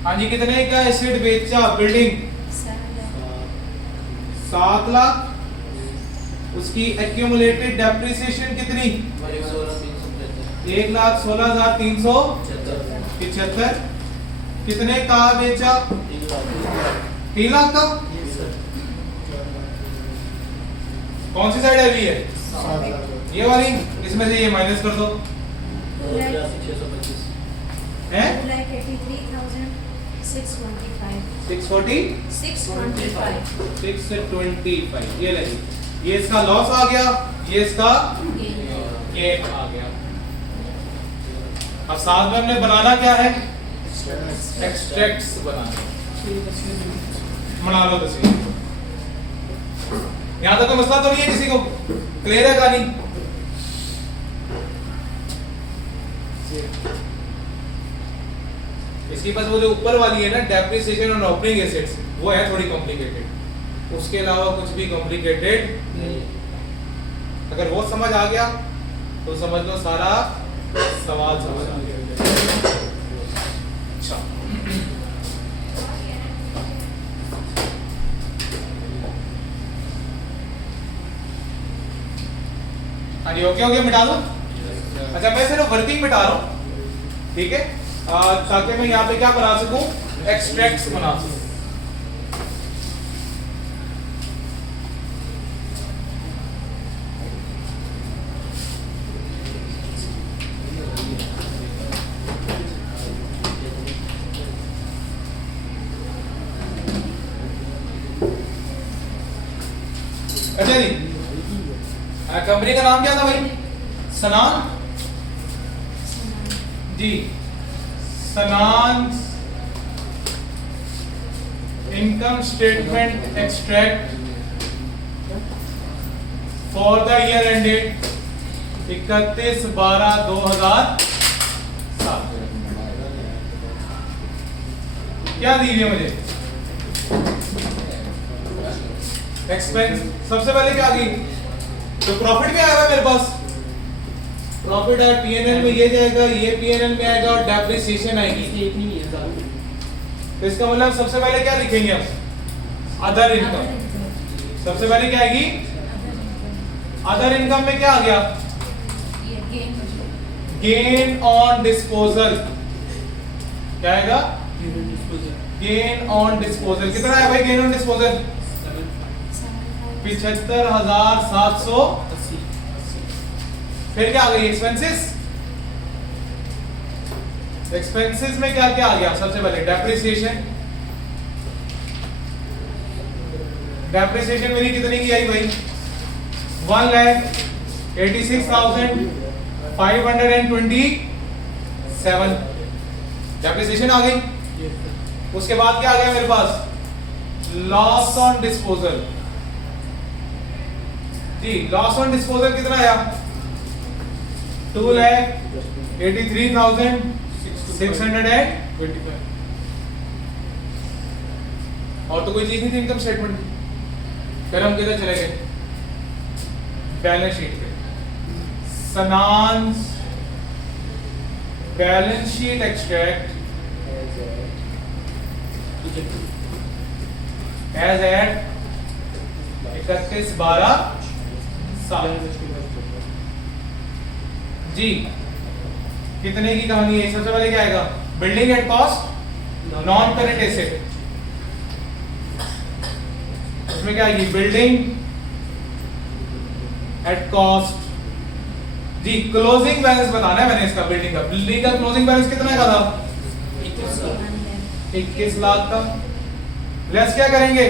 हाँ जी, कितने का एसेट बेचा? बिल्डिंग 7 लाख। उसकी एक्यूमुलेटेड डेप्रिसिएशन कितनी? 1,16,375। कितने का बेचा? 3 लाख का। कौन सी साइड हैवी है? ये वाली। इसमें से ये माइनस कर दो। 625 ये लगी। ये इसका लॉस आ गया, ये इसका गेन आ गया। अब साथ में हमने बनाना क्या है? एक्सट्रैक्ट्स बनाना। बना लो तस्वीर। यहां तक कोई मसला तो नहीं है किसी को? क्लियर है कहानी? इसकी बस वो जो ऊपर वाली है ना, डेप्रिसिएशन ऑन ऑपरेटिंग एसेट्स, वो है थोड़ी कॉम्प्लिकेटेड। उसके अलावा कुछ भी कॉम्प्लिकेटेड नहीं। अगर वो समझ आ गया तो समझ लो सारा सवाल समझ आ गया। अच्छा, हाँ जी, ओके मिटा दो। अच्छा, मैं सिर्फ वर्किंग मिटा रहा हूँ, ठीक है, ताकि मैं यहाँ पे क्या बना सकूं? एक्सट्रैक्ट्स बना सकूं। अच्छा जी, कंपनी का नाम क्या था भाई? सनान जी। सनान income statement extract for the year ended 31/12/2007। क्या दीजिए मुझे? एक्सपेंस। सबसे पहले क्या आ गई? तो प्रॉफिट भी आएगा मेरे पास। प्रॉफिट है पीएनएल में, ये जाएगा, ये पीएनएल में आएगा और डेप्रिसिएशन आएगी। तो इसका मतलब सबसे पहले क्या लिखेंगे हम? Other income. सबसे पहले क्या आएगी? अदर इनकम में क्या आ गया? Gain on disposal. क्या आएगा? Gain on disposal. कितना है भाई गेन ऑन डिस्पोजल? 75,780। फिर क्या आ गई? एक्सपेंसेस। एक्सपेंसेस में क्या क्या आ गया? सबसे पहले डेप्रिसिएशन। डेप्रिसिएशन मेरी कितनी की आई भाई? 1,86,525। 7 डेप्रिसिएशन आ गई। Yes, sir. उसके बाद क्या आ गया मेरे पास, लॉस ऑन डिस्पोजल। जी लॉस ऑन डिस्पोजल कितना आया, 2,83,625। और तो कोई चीज नहीं थी इनकम स्टेटमेंट की। फिर हम किधर चले गए, बैलेंस शीट पे। सनांस balance sheet extract as at 31/12/7। जी कितने की कहानी है, सबसे पहले क्या आएगा, building at cost non current asset. उसमें क्या आएगी, बिल्डिंग एट कॉस्ट। जी क्लोजिंग बैलेंस बताना है मैंने इसका, बिल्डिंग का क्लोजिंग बैलेंस कितना का था, 21 लाख का। लेस क्या करेंगे,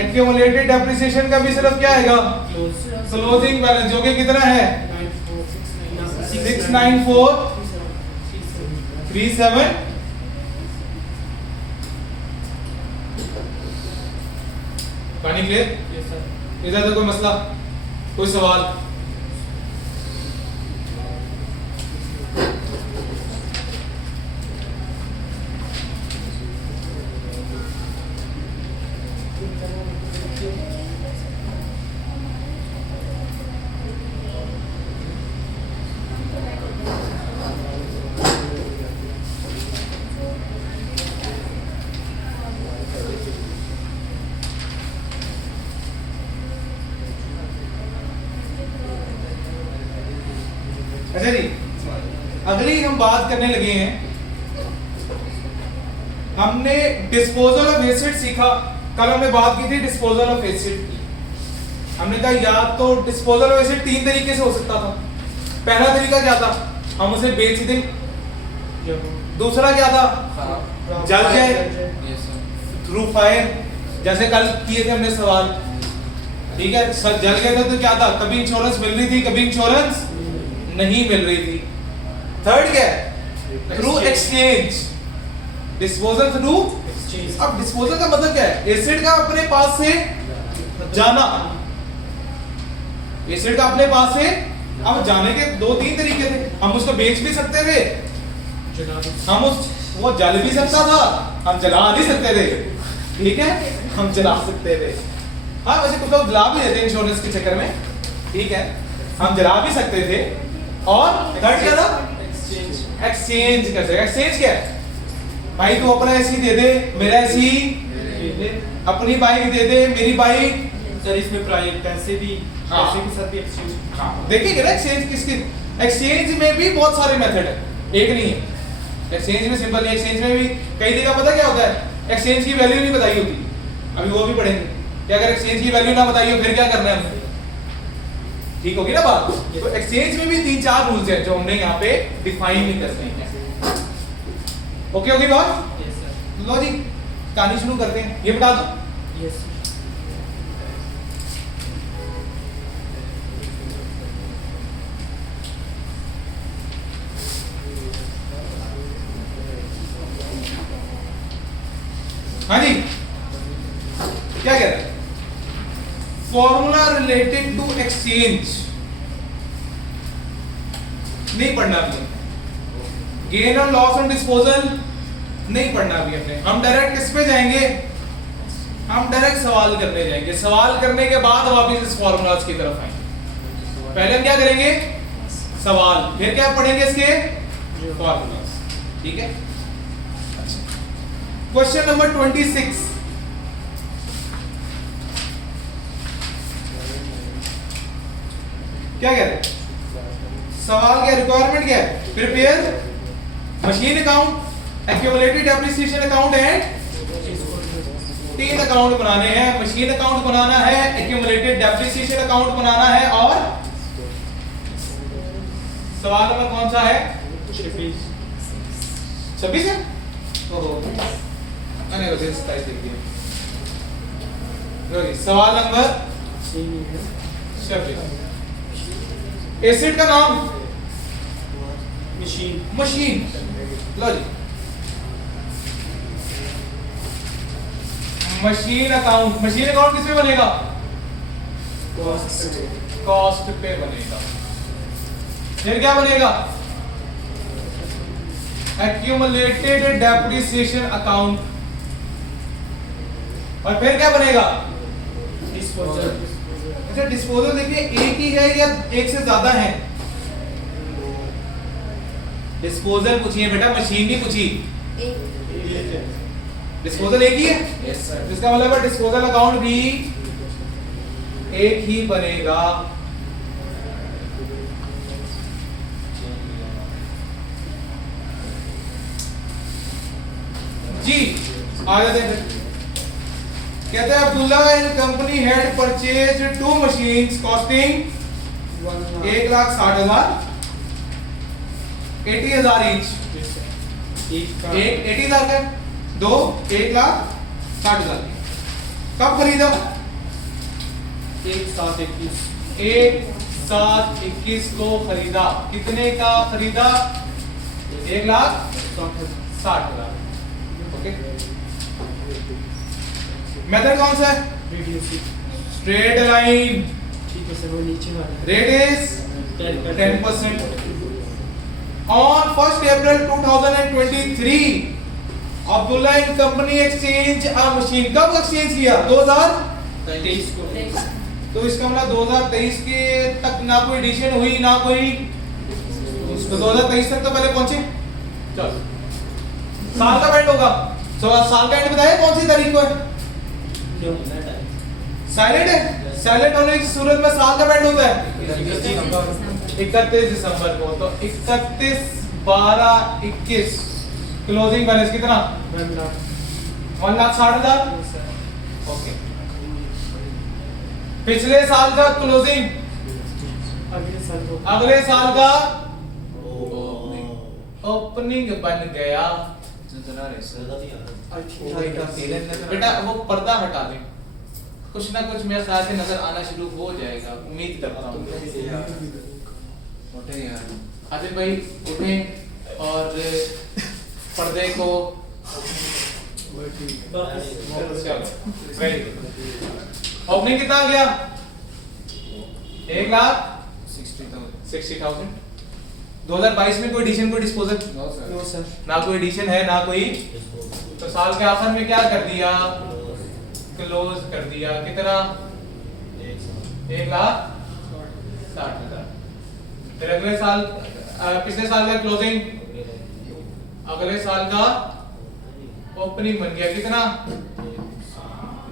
एक्यूमुलेटेड डेप्रिसिएशन का भी सिर्फ क्या आएगा, क्लोजिंग बैलेंस, जो कि कितना है 69437। पानी क्लियर, इधर तो कोई मसला, कोई सवाल? अच्छा जी, अगली हम बात करने लगे हैं, हमने डिस्पोजल ऑफ एसिड सीखा। कल हमने बात की थी डिस्पोजल ऑफ एसिड की। हमने कहा या तो डिस्पोजल ऑफ एसिड 3 तरीके से हो सकता था। पहला तरीका क्या था, हम उसे बेच दें। दूसरा क्या था, जल जाए थ्रू फायर, जैसे कल किए थे हमने सवाल, ठीक है। जल गए थे तो क्या था, कभी इंश्योरेंस मिल रही थी, कभी इंश्योरेंस नहीं मिल रही थी। थर्ड क्या है, थ्रू एक्सचेंज, डिस्पोजल थ्रू। अब डिस्पोजल का मतलब क्या है, एसिड का अपने पास से जाना, एसिड का अपने पास से अब जाने के 2-3 तरीके थे। हम उसको बेच भी सकते थे, हम वो जल भी सकता था, हम जला नहीं सकते थे, ठीक है, हम जला सकते थे। हाँ वैसे कुछ लोग जला भी देते इंश्योरेंस के चक्कर में, ठीक है, हम जला भी सकते थे। और थर्ड क्या था, एक्सचेंज कर सकते। एक्सचेंज क्या है, भाई तू अपना एसी दे दे, मेरा एसी, अपनी बाइक दे दे, मेरी बाइक। सर इसमें प्राइस पैसे भी, हाँ। पैसे के साथ भी एक्सचेंज। हाँ देखिएगा ना एक्सचेंज किसकी, एक्सचेंज में भी बहुत सारे मेथड है, एक नहीं है। एक्सचेंज में सिंपल नहीं, एक्सचेंज में भी कई जगह पता क्या होता है, एक्सचेंज की वैल्यू नहीं बताई होती, अभी वो भी पढ़ेंगे कि अगर एक्सचेंज की वैल्यू ना बताई हो फिर क्या करना है हमें, ठीक होगी ना बात। तो एक्सचेंज में भी 3-4 रूल्स हैं जो हमने यहाँ पे डिफाइन नहीं करते हैं। ओके होगी बात, यस सर, लो जी कहानी शुरू करते हैं। ये बता दो, यस सर। हाँ जी क्या कह रहे हैं, फॉर्मूला रिलेटेड टू एक्सचेंज नहीं पढ़ना अभी, गेन और लॉस ऑन डिस्पोजल नहीं पढ़ना अभी हमने। हम डायरेक्ट किस पे जाएंगे, हम डायरेक्ट सवाल करने जाएंगे। सवाल करने के बाद वापस इस फॉर्मूलाज की तरफ आएंगे। पहले हम क्या करेंगे, सवाल, फिर क्या पढ़ेंगे इसके फॉर्मूलाज, ठीक है। क्वेश्चन नंबर 26, क्या कह रहे हैं, सवाल क्या, रिक्वायरमेंट क्या है, prepare machine account, accumulated depreciation account and 3 account बनाने हैं। मशीन अकाउंट बनाना है, एक्यूमुलेटेड डेप्रिसिएशन अकाउंट बनाना है, और सवाल नंबर कौन सा है, 26 है। ओहो मैंने उसे 27 लिख दिया। सवाल नंबर 26, एसिड का नाम मशीन मशीन। लो जी, मशीन अकाउंट किस पे बनेगा? कॉस्ट पे बनेगा। फिर क्या बनेगा? Accumulated depreciation account. और फिर क्या बनेगा? डिस्पोजल। अच्छा, डिस्पोजल देखिए एक ही है या एक से ज्यादा है? डिस्पोजल पूछिए बेटा, मशीन नहीं पूछी। डिस्पोजल एक ही है? Yes sir. इसका मतलब है डिस्पोजल अकाउंट भी एक ही बनेगा। जी आ जाते हैं। कहते हैं Abdullah and company had purchase 2 machines costing 1,60,000 80,000 each. एक एक 80,000 का, दो 1,60,000 की। कब खरीदा? 1/7/21 को खरीदा। कितने का खरीदा? 1,60,000। ओके, मेथड कौन सा है? Straight line. ठीक है सर, वो नीचे वाला rate is 10%। On 1st April 2023 Abdullah and company exchange a machine. कब एक्सचेंज किया? 23 को। तो इसका मतलब 2023 के तक ना कोई एडिशन हुई ना कोई, तो 2023 तक तो पहले पहुंचे। चलो, साल का एंड होगा। तो साल का एंड बताइए कौन सी तारीख को है? साइलेंट है। साइलेंट होने की सूरत में साल का एंड होता है 31 दिसंबर को। तो 31/12/21 क्लोजिंग बैलेंस कितना? 1,60,000। ओके, पिछले साल का क्लोजिंग अगले साल का ओपनिंग बन गया। बेटा वो पर्दा हटा दे, कुछ ना कुछ मेरे ख्याल से नजर आना शुरू हो जाएगा, उम्मीद करता हूँ। उठे यार, आदिल भाई उठें और पर्दे को ओपनिंग कितना आ गया? 1,60,000। 2022 में कोई एडिशन कोई डिस्पोजल नो सर। ना कोई एडिशन है ना कोई। तो साल के आखिर में क्या कर दिया? क्लोज कर दिया। कितना? 1,60,000। फिर अगले साल पिछले साल का क्लोजिंग अगले साल का ओपनिंग बन गया। कितना?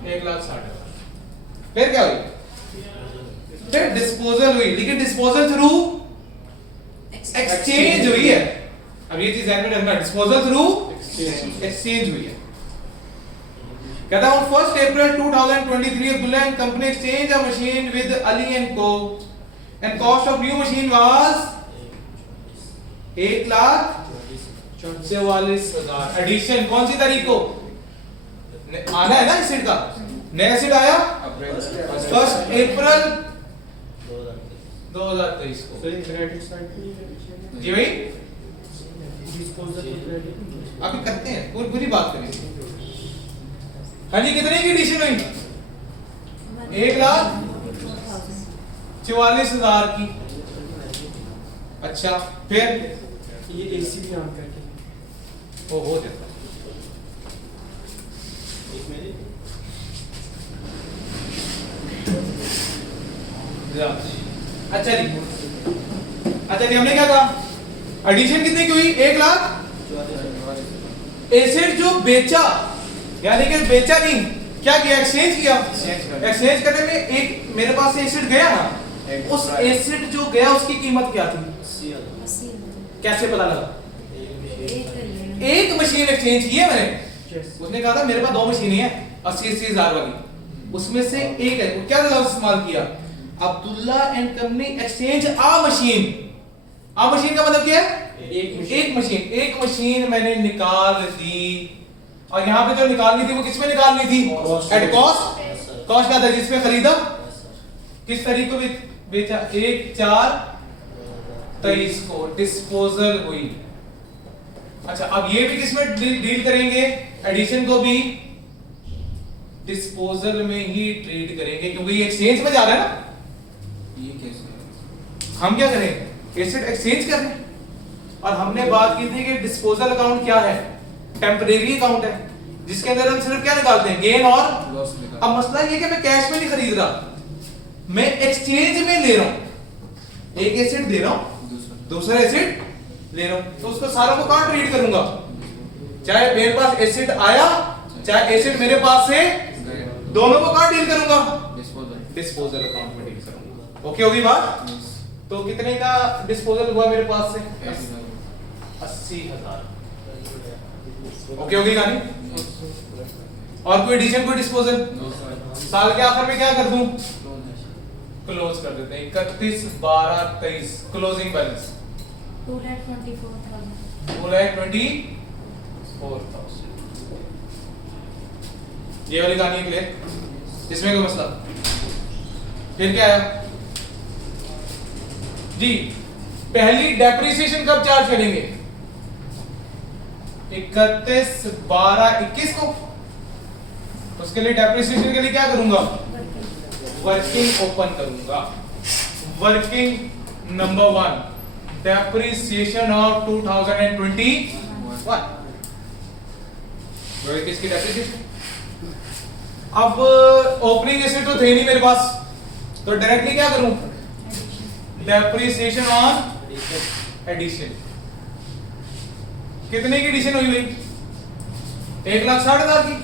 1,60,000। फिर क्या हुई? फिर डिस्पोजल हुई, लेकिन डिस्पोजल थ्रू एक्सचेंज हुई है। अब ये चीज ध्यान में रखना, डिस्पोजल थ्रू एक्सचेंज हुई है। कहता हूं 1st April 2023 Abdullah and company exchange a machine with Ali and Co and cost of new machine was 1,44,000। Addition कौन सी तारीख को आना है ना? एसिड का नया एसिड आया 1st April 2023 को। जी भाई, अभी करते हैं, पूरी बात करेंगे। हाँ जी, कितने की एडिशन हुई? 1,44,000 की। अच्छा, फिर ये एसी भी ऑन करके वो हो जाता। अच्छा जी, हमने क्या कहा? एडिशन कितने की हुई? 1,00,000। एसिड जो बेचा, यानी कि बेचा नहीं, क्या किया? एक्सचेंज किया। एक्सचेंज करने में एक मेरे पास से एसिड गया ना, उस एसिड जो गया उसकी कीमत क्या थी? 80। कैसे पता लगा? एक मशीन एक्सचेंज की है मैंने। उसने कहा था मेरे पास 2 मशीनें हैं 80,000 वाली, उसमें से एक है। क्या लफ्ज इस्तेमाल किया? Abdullah and company exchange a machine. A machine का मतलब क्या है? एक मशीन मैंने निकाल दी। और यहाँ पे जो निकालनी थी वो किस पे निकालनी थी? At cost. कॉस्ट क्या था जिसपे खरीदा? किस तारीख को बेचा? 1/4 23 को डिस्पोजल हुई। अच्छा, अब ये भी किसमें डील करेंगे? एडिशन को भी डिस्पोजल में ही ट्रीट करेंगे, क्योंकि ये एक्सचेंज में जा रहा है ना। ये कैसे? हम क्या करेंगे? एसेट एक्सचेंज कर रहे हैं। और हमने बात की थी कि डिस्पोजल अकाउंट क्या है? टेम्परेरी अकाउंट है, जिसके अंदर हम सिर्फ क्या निकालते हैं? गेन और लॉस निकाल। अब मसला ये कि मैं कैश में नहीं खरीद रहा, मैं एक्सचेंज में ले रहा हूं। एक एसेट दे रहा हूं, दूसरा एसेट ले रहा हूं, तो उसको सारा को कहां ट्रीट करूंगा? चाहे मेरे पास एसेट आया, चाहे एसेट मेरे पास से, दोनों को कहां डील करूंगा? डिस्पोजल अकाउंट में डील करूंगा। ओके होगी बात? तो कितने का डिस्पोजल हुआ मेरे पास से? 80,000। ओके होगी कहानी? और कोई एडिशन, कोई डिस्पोजल? साल के आखिर में क्या कर दूं? क्लोज कर देते हैं। 31/12/23 क्लोजिंग बैलेंस 2,24,000। 2,24,000। ये वाली कहानी क्लियर? इसमें कोई मसला? फिर क्या है जी? पहली डेप्रिसिएशन कब चार्ज करेंगे? 31/12/21 को। उसके लिए डेप्रिसिएशन के लिए क्या करूंगा? वर्किंग ओपन करूंगा। Working number 1, depreciation of 2021। किसकी डेप्रिसिएशन? अब ओपनिंग एसेट तो थे नहीं मेरे पास, तो डायरेक्टली क्या करूं? Depreciation on addition. कितने की एडिशन हुई भाई? 1,60,000 की।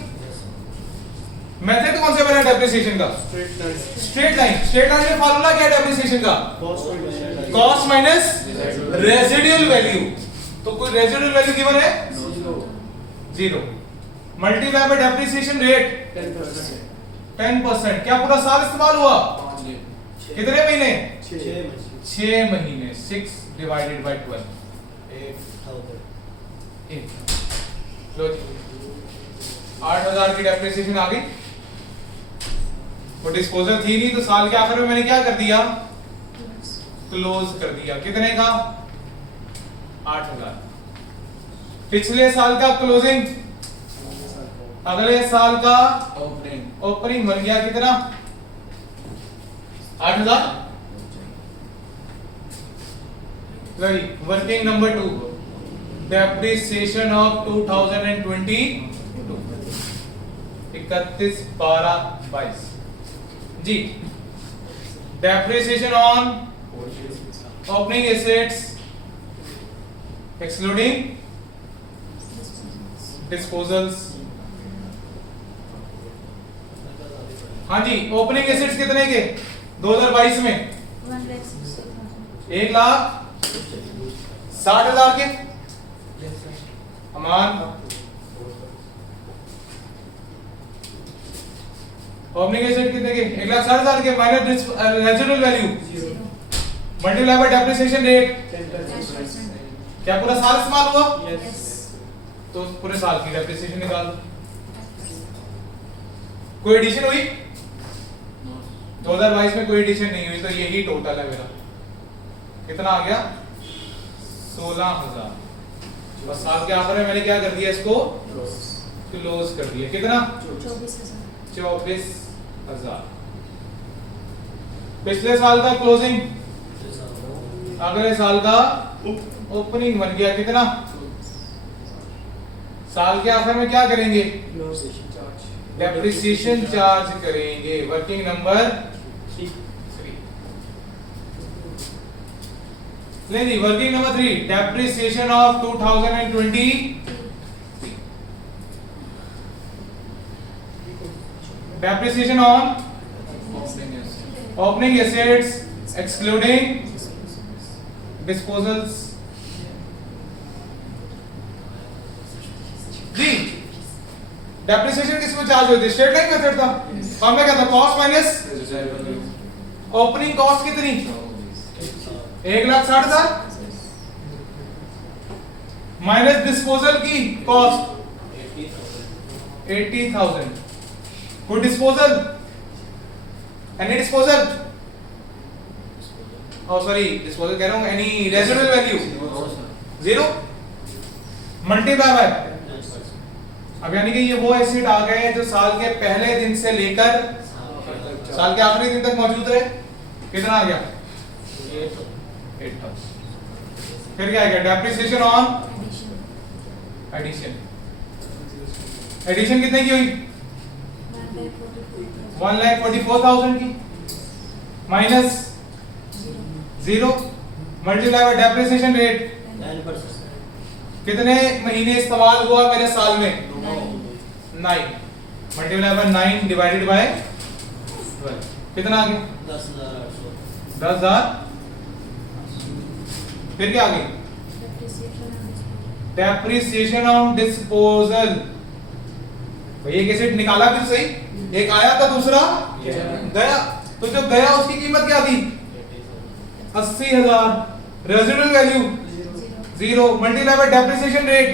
मेथड कौन से बना डेप्रिसिएशन का? Straight line. स्ट्रेट लाइन में फार्मूला क्या है डेप्रिसिएशन का? Cost minus residual value. तो कोई रेजिडुअल वैल्यू गिवन है? 0। Multiply by depreciation rate 10%। क्या पूरा साल इस्तेमाल हुआ? कितने महीने? 6 महीने। 6 डिवाइडेड बाय 12 लो जी, 8,000 की डेप्रिसिएशन आ गई। वो डिस्पोजल थी नहीं, तो साल के आखिर में मैंने क्या कर दिया? क्लोज कर दिया। कितने का? 8,000। पिछले साल का क्लोजिंग, अगले साल का ओपनिंग बन गया कितना? 8,000। वर्किंग नंबर 2, डेप्रिसिएशन ऑफ 2022 31/12/22 जी। Depreciation on opening assets excluding disposals. हाँ जी, ओपनिंग एसेट्स कितने के 2022 में? 1,60,000 के। अमान, ओपनिंग एसेट कितने के? 1,60,000 के minus residual value multiply by depreciation rate. 10%। क्या पूरा साल इस्तेमाल हुआ? Yes। तो पूरे साल की डेप्रिसिएशन निकाल दो। कोई एडिशन हुई? 2022 में कोई एडिशन नहीं हुई, तो यही टोटल है मेरा। कितना आ गया? 16,000। बस साल के आखिर में मैंने क्या कर दिया? इसको क्लोज कर दिया। कितना? 24,000। पिछले साल का क्लोजिंग, अगले साल का ओपनिंग बन गया। कितना? साल के आखिर में क्या करेंगे? डेप्रिसिएशन चार्ज करेंगे। Working number 3। ले जी, working number 3, depreciation of 2020। Depreciation on opening assets excluding disposals जी। डेप्रिसिएशन किस पे चार्ज होती है? स्ट्रेट लाइन मेथड था। फॉर्मूला क्या था? कॉस्ट माइनस ओपनिंग कॉस्ट कितनी? 1,60,000 माइनस डिस्पोजल की कॉस्ट 80,000। कोई disposal? Any disposal? Sorry disposal कह रहा हूँ, any residual value zero multiply by, अब यानी कि ये वो एसिड आ गए हैं जो साल के पहले दिन से लेकर साल के आखिरी दिन तक मौजूद रहे। कितना आ गया 8,000। फिर क्या आ गया डेप्रिसिएशन ऑन एडिशन, एडिशन कितने की हुई 1,44,000 की minus 0 multiply by depreciation rate, 9%। कितने महीने इस्तेमाल हुआ मेरे साल में 9 मल्टीप्लाई बाय 9 डिवाइडेड बाय 12 कितना आ गया 10,000। फिर क्या आ गई डेप्रिसिएशन ऑन डिस्पोजल, भैया एक एसिड निकाला फिर सही, एक आया था दूसरा गया, तो जो गया उसकी कीमत क्या थी 80,000, residual value 0 multiply by depreciation rate,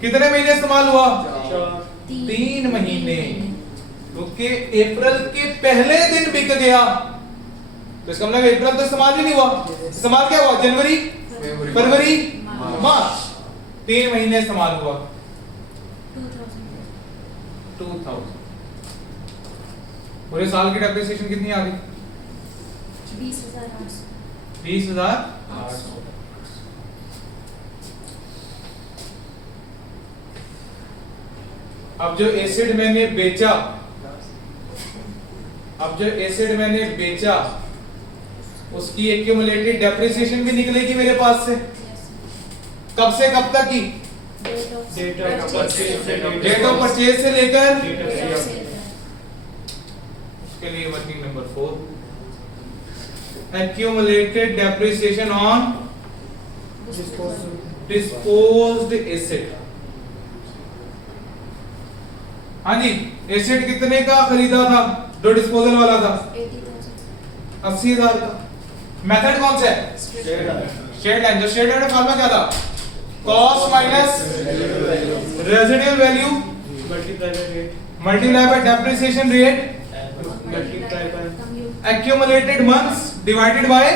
कितने महीने इस्तेमाल हुआ 3 महीने, क्योंकि अप्रैल के पहले दिन बिक गया, तो इसका मतलब अप्रैल तो इस्तेमाल ही नहीं हुआ, इस्तेमाल क्या हुआ जनवरी फरवरी मार्च, 3 महीने इस्तेमाल हुआ 2,000। पूरे साल की डेप्रिसिएशन कितनी आ गई 20,000। अब जो एसिड मैंने बेचा, उसकी एक्यूमुलेटेड डेप्रिसिएशन भी निकलेगी मेरे पास से, कब से कब तक की डेट ऑफ परचेज से लेकर, उसके लिए working number 4 accumulated depreciation on disposed acid. हाँ जी, एसिड कितने का खरीदा था जो डिस्पोजल वाला था 80,000 का। मेथड कौन सा है स्ट्रेट लाइन, जो स्ट्रेट लाइन का फार्मूला क्या था cost minus residual value multiply by depreciation rate accumulated months divided by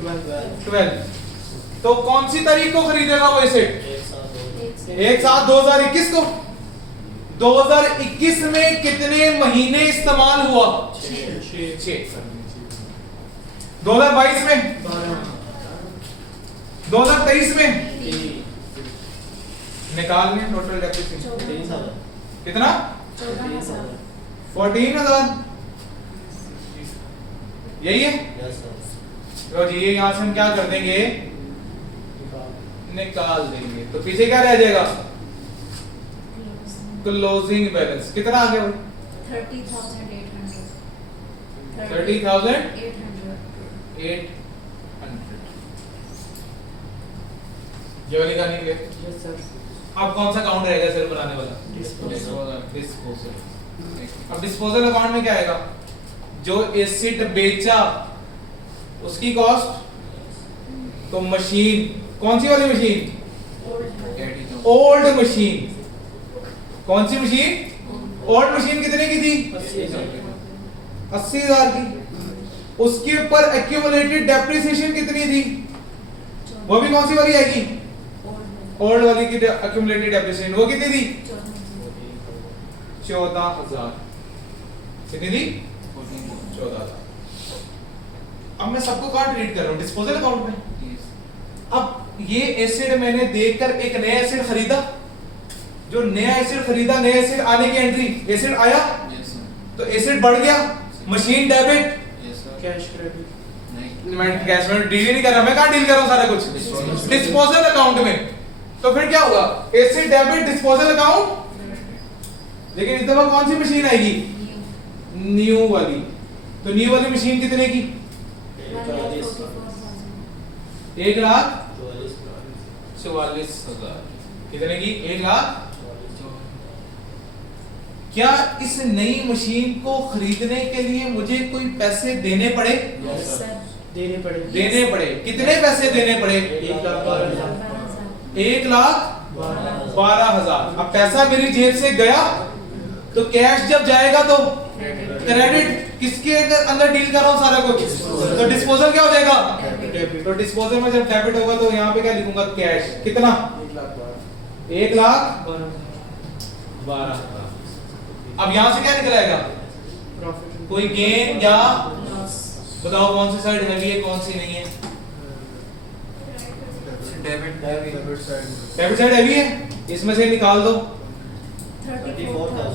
12। तो कौन सी तारीख को खरीदेगा वो एसिड एक साथ 2021 को। 2021 में कितने महीने इस्तेमाल हुआ 6। 2022 में 2023 में निकाल लें टोटल डेप्रिसिएशन कितना 14,000 यही है। तो जी ये यहां से हम क्या कर देंगे निकाल देंगे, तो पीछे क्या रह जाएगा क्लोजिंग बैलेंस कितना आ गया भाई 30,800 ये वाली कहानी क्लियर। अब कौन सा अकाउंट रहेगा सर बनाने वाला डिस्पोजल। अब डिस्पोजल अकाउंट में क्या आएगा जो एसिड बेचा उसकी कॉस्ट, तो मशीन कौन सी वाली मशीन ओल्ड मशीन, कौन सी मशीन ओल्ड मशीन कितने की थी 80,000 की, उसके ऊपर एक्यूमुलेटेड डेप्रिसिएशन कितनी थी वो भी कौन सी वाली आएगी ओल्ड वाली की एक्यूमुलेटेड डेप्रिसिएशन वो कितनी थी 14,000 कितनी थी 14,000। अब मैं सबको कहां ट्रीट कर रहा हूं डिस्पोजल अकाउंट में। अब ये एसिड मैंने देकर एक नया एसिड खरीदा, जो नया एसिड खरीदा नया एसिड आने की एंट्री एसिड आया तो एसिड बढ़ गया, मशीन डेबिट कैश क्रेडिट मैं कैश में डील ही नहीं कर रहा, मैं कहां डील कर रहा हूं सारा कुछ डिस्पोजल अकाउंट में। तो फिर क्या हुआ एसिड डेबिट डिस्पोजल अकाउंट, लेकिन इस दफा कौन सी मशीन आएगी न्यू वाली, तो न्यू वाली मशीन कितने की 1,44,000 कितने की 1,00,000। क्या इस नई मशीन को खरीदने के लिए मुझे कोई पैसे देने पड़े देने पड़े कितने पैसे देने पड़े 1,12,000। अब पैसा मेरी जेब से गया तो कैश जब जाएगा तो क्रेडिट किसके अंदर डील कर रहा हूँ सारा कुछ, तो डिस्पोजल क्या हो जाएगा, डेबिट। तो डिस्पोजल में जब डेबिट होगा तो यहाँ पे क्या लिखूंगा, कैश कितना, 1,12,000। अब यहाँ से क्या निकल आएगा, प्रॉफिट कोई गेन या लॉस बताओ कौन सी साइड हैवी है कौन सी नहीं है, डेबिट डेबिट साइड हैवी है, इसमें से निकाल दो 34,000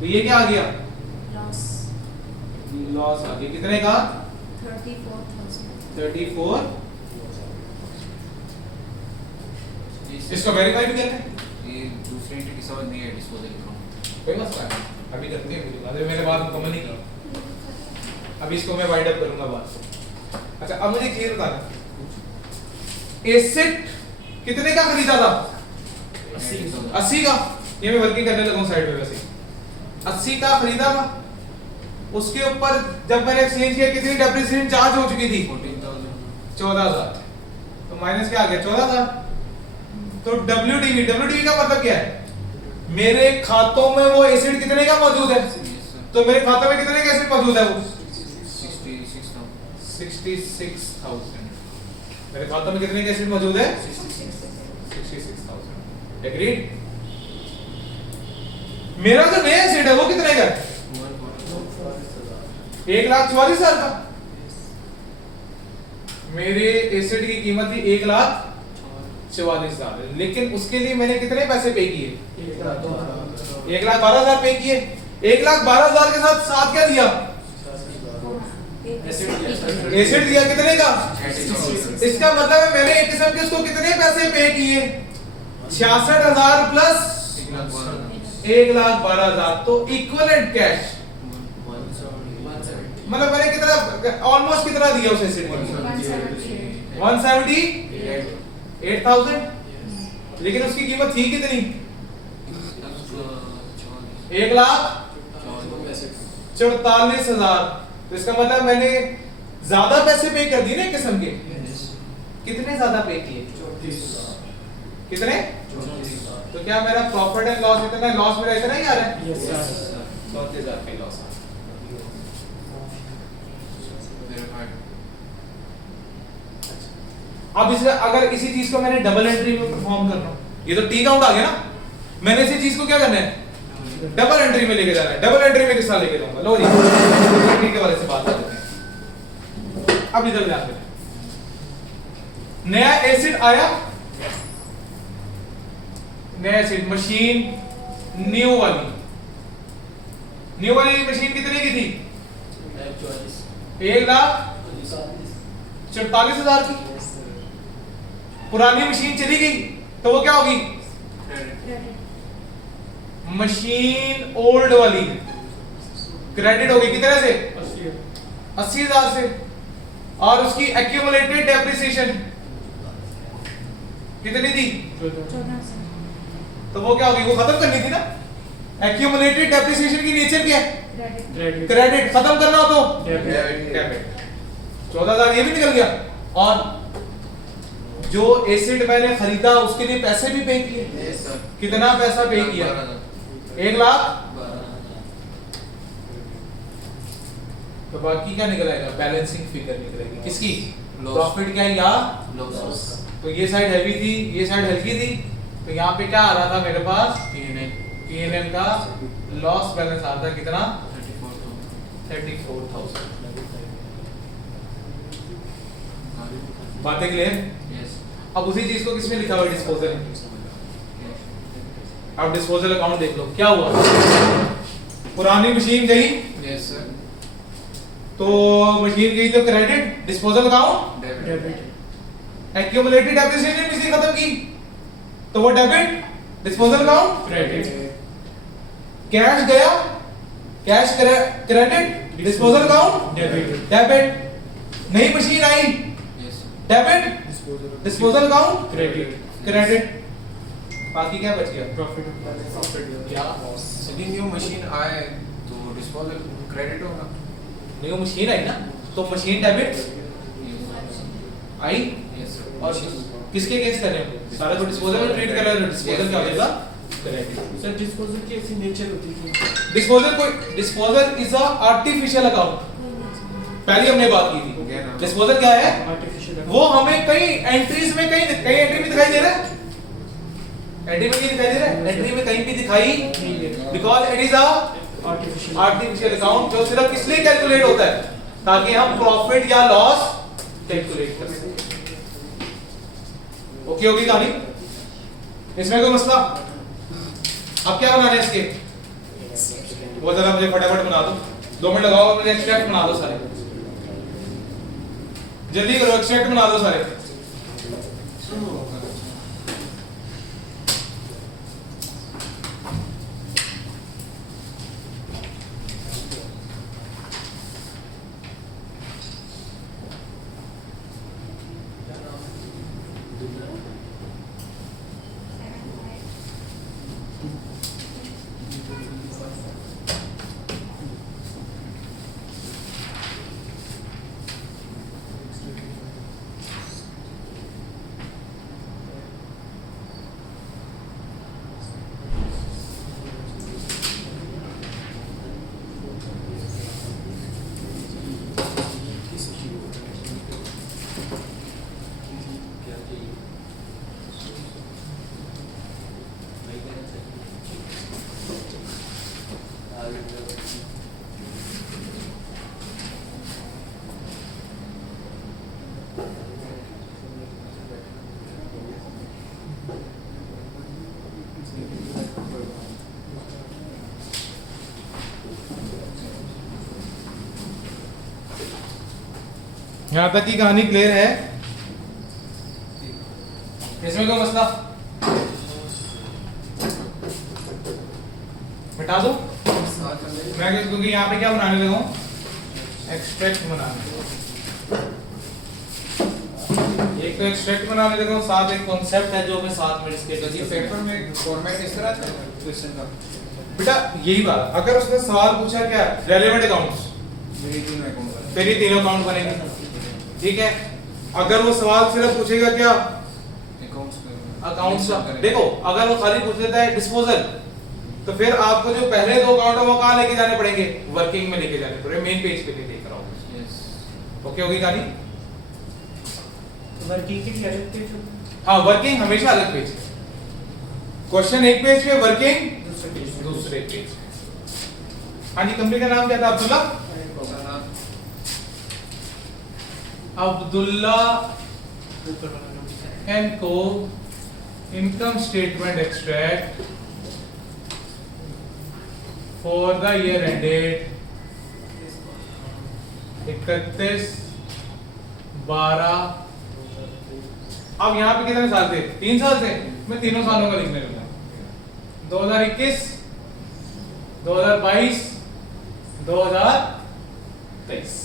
तो ये क्या आ गया, लॉस लॉस आ गया, कितने का, 34,000 34। इसको वेरीफाई भी करते हैं, ये दूसरी एंटिटी समझ नहीं है डिस्पोजल अकाउंट। कोई मसला नहीं, अभी करते हैं, अभी मैंने बात मुकम्मल नहीं की, अभी इसको मैं वाइड अप करूंगा बात। अच्छा अब मुझे क्लियर बताना, एसेट कितने का खरीदा था, 80 का, ये मैं वर्किंग करने लगा हूं साइड पे, वैसे 80 का खरीदा था, उसके ऊपर जब मैंने एक्सचेंज किया कितनी डेप्रिसिएशन चार्ज हो चुकी थी, 14,000, तो माइनस क्या आ गया, 14,000। तो WDV का मतलब क्या है, मेरे खातों में वो एसिड कितने का मौजूद है, तो मेरे खाते में कितने का एसिड मौजूद है, वो 66,000। मेरे खातों में कितने का एसिड मौजूद है, 66,000। एग्रीड। मेरा जो नया एसिड है वो कितने का है, 1,44,000 का। मेरे एसिड की कीमत थी 1,44,000, लेकिन उसके लिए मैंने कितने पैसे पे किए, 1,12,000 पे किए। 1,12,000 के साथ साथ क्या दिया, एसिड दिया कितने का, इसका मतलब है मैंने एक किस्म के उसको कितने पैसे पे किए, 66,000 प्लस 1,12,000, तो इक्विवेलेंट कैश मतलब मैंने कितना ऑलमोस्ट कितना दिया उस एसिड को, 178,000, लेकिन उसकी कीमत थी कितनी, 1,44,000। तो इसका मतलब मैंने ज्यादा पैसे पे कर दिए ना एक किस्म के, कितने ज्यादा पे किए, कितने, तो क्या मेरा प्रॉफिट एंड लॉस इतना, लॉस मेरा इतना ही आ रहा है, 34,000 का लॉस आ रहा है। अब इसमें अगर इसी चीज को मैंने डबल एंट्री में परफॉर्म करना हूं, ये तो टी काउंट आ गया ना, मैंने इसी चीज को क्या करना है, डबल एंट्री में लेके जाना है। डबल एंट्री में किस तरह लेके जाऊंगा, लो जी टेक्निक के बारे से बात करते हैं। अब इधर ध्यान दें, नया एसिड आया, नया एसिड, मशीन न्यू वाली मशीन कितने की थी, 1,44,000 की। पुरानी मशीन चली गई तो वो क्या होगी, मशीन ओल्ड वाली क्रेडिट होगी कितने से, 80,000 से, और उसकी एक्यूमुलेटेड डेप्रिसिएशन कितनी थी, 14,000 तो वो क्या होगी, वो खत्म करनी थी ना। एक्यूमुलेटेड डेप्रिसिएशन की नेचर क्या है, क्रेडिट, खत्म करना हो तो डेबिट। 14,000 ये भी निकल गया, और जो एसिड मैंने खरीदा उसके लिए पैसे भी पे किए, कितना पैसा पे किया, 1,00,000। तो बाकी क्या निकल आएगा, बैलेंसिंग फिगर निकलेगी, किसकी, प्रॉफिट क्या है, या लॉस। तो ये साइड हैवी थी, ये साइड हल्की थी, तो यहाँ पे क्या आ रहा था मेरे पास, P&L का लॉस बैलेंस आ रहा था कितना, 34,000। बातें क्लियर। अब उसी चीज को किसमें लिखा हुआ है, डिस्पोजल। अब डिस्पोजल अकाउंट देख लो क्या हुआ, पुरानी मशीन गई, यस सर, तो मशीन गई तो credit, disposal account debit, accumulated depreciation machine खत्म की तो वो debit, disposal account credit. Cash गया, cash credit, disposal account debit. नई मशीन आई, yes debit, disposal account credit. बाकी क्या बच गया, प्रॉफिट क्या, यदि न्यू मशीन आए तो डिस्पोजल क्रेडिट होगा, न्यू मशीन आई ना, तो मशीन डेबिट आई, यस सर, और किसके केस कर रहे हो, सारे को डिस्पोजल में ट्रीट कर रहे हो, डिस्पोजल क्या हो जाएगा, करेक्ट। सर डिस्पोजल की ऐसी नेचर होती है disposal is a artificial account, पहले हमने बात की थी। डिस्पोजल क्या है? आर्टिफिशियल वो हमें कई एंट्रीज में कई एंट्री में दिखाई दे रहा है, एंट्री में नहीं दिखाई दे रहा है, एंट्री में कहीं भी दिखाई because it is a artificial account जो सिर्फ इसलिए कैलकुलेट होता है ताकि हम प्रॉफिट या लॉस कैलकुलेट कर सकें। ओके होगी कहानी? इसमें कोई मसला? अब क्या बनाना है इसके? वो जरा मुझे फटाफट बना दो, 2 मिनट लगाओ, मुझे एक्सट्रैक्ट बना दो सारे, जल्दी करो, एक्सट्रैक्ट बना दो सारे। यहां तक की कहानी क्लियर है? इसमें कोई मसला? मिटा दो मैं, क्योंकि यहाँ पे क्या बनाने लगा हूँ, एक्सट्रैक्ट बनाने। एक तो एक्सट्रैक्ट बनाने लगा हूँ, साथ एक कॉन्सेप्ट है जो मैं साथ में डिस्कस कर। ये पेपर में फॉर्मेट इस तरह था क्वेश्चन का। बेटा यही बात, अगर उसने सवाल पूछा क्या रेलेवेंट अकाउंट्स, मेरी तीनों अकाउंट फिर ये तीनों अकाउंट बनेंगे, ठीक है। अगर वो सवाल सिर्फ पूछेगा क्या अकाउंट्स का, देखो अगर वो खाली पूछ लेता है डिस्पोजल, तो फिर आपको जो पहले 2 अकाउंट है वो कहाँ लेके जाने पड़ेंगे, वर्किंग में लेके जाने पड़ेंगे, मेन पेज पे लेके रहा हूँ। ओके होगी कहानी? वर्किंग के लिए अलग पेज होगा? हाँ वर्किंग हमेशा अलग पेज है, क्वेश्चन एक पेज पे, वर्किंग दूसरे पेज। हाँ जी, कंपनी का नाम क्या था? अब्दुल्ला एंड को income statement extract for the year ended 31/12। अब यहाँ पे कितने साल थे? 3 साल थे। मैं तीनों सालों का लिखने लगा, 2021, 2022, 2023।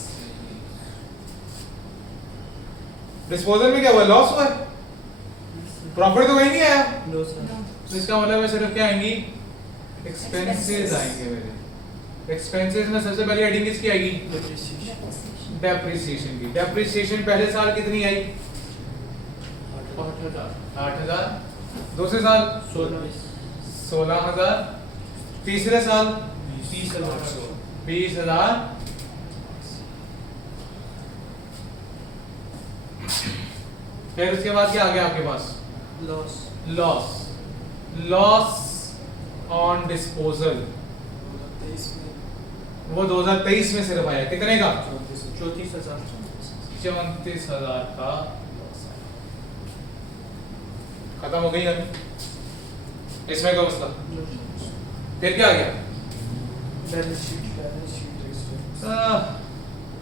डिस्पोजल में क्या हुआ? लॉस हुआ है, प्रॉफिट तो कहीं नहीं आया। तो इसका मतलब है सिर्फ क्या आएंगी? एक्सपेंसेस आएंगे मेरे। एक्सपेंसेस में सबसे पहले हेडिंग किसकी आएगी? डेप्रिसिएशन की। डेप्रिसिएशन पहले साल कितनी आई? 8,000। दूसरे साल 16,000। तीसरे साल 20,000। फिर उसके बाद क्या आ गया आपके पास? लॉस ऑन डिस्पोजल, वो 2023 में सिर्फ आया। कितने का? 34,000 का। खत्म हो गई अभी, इसमें क्या मसला? फिर क्या आ गया?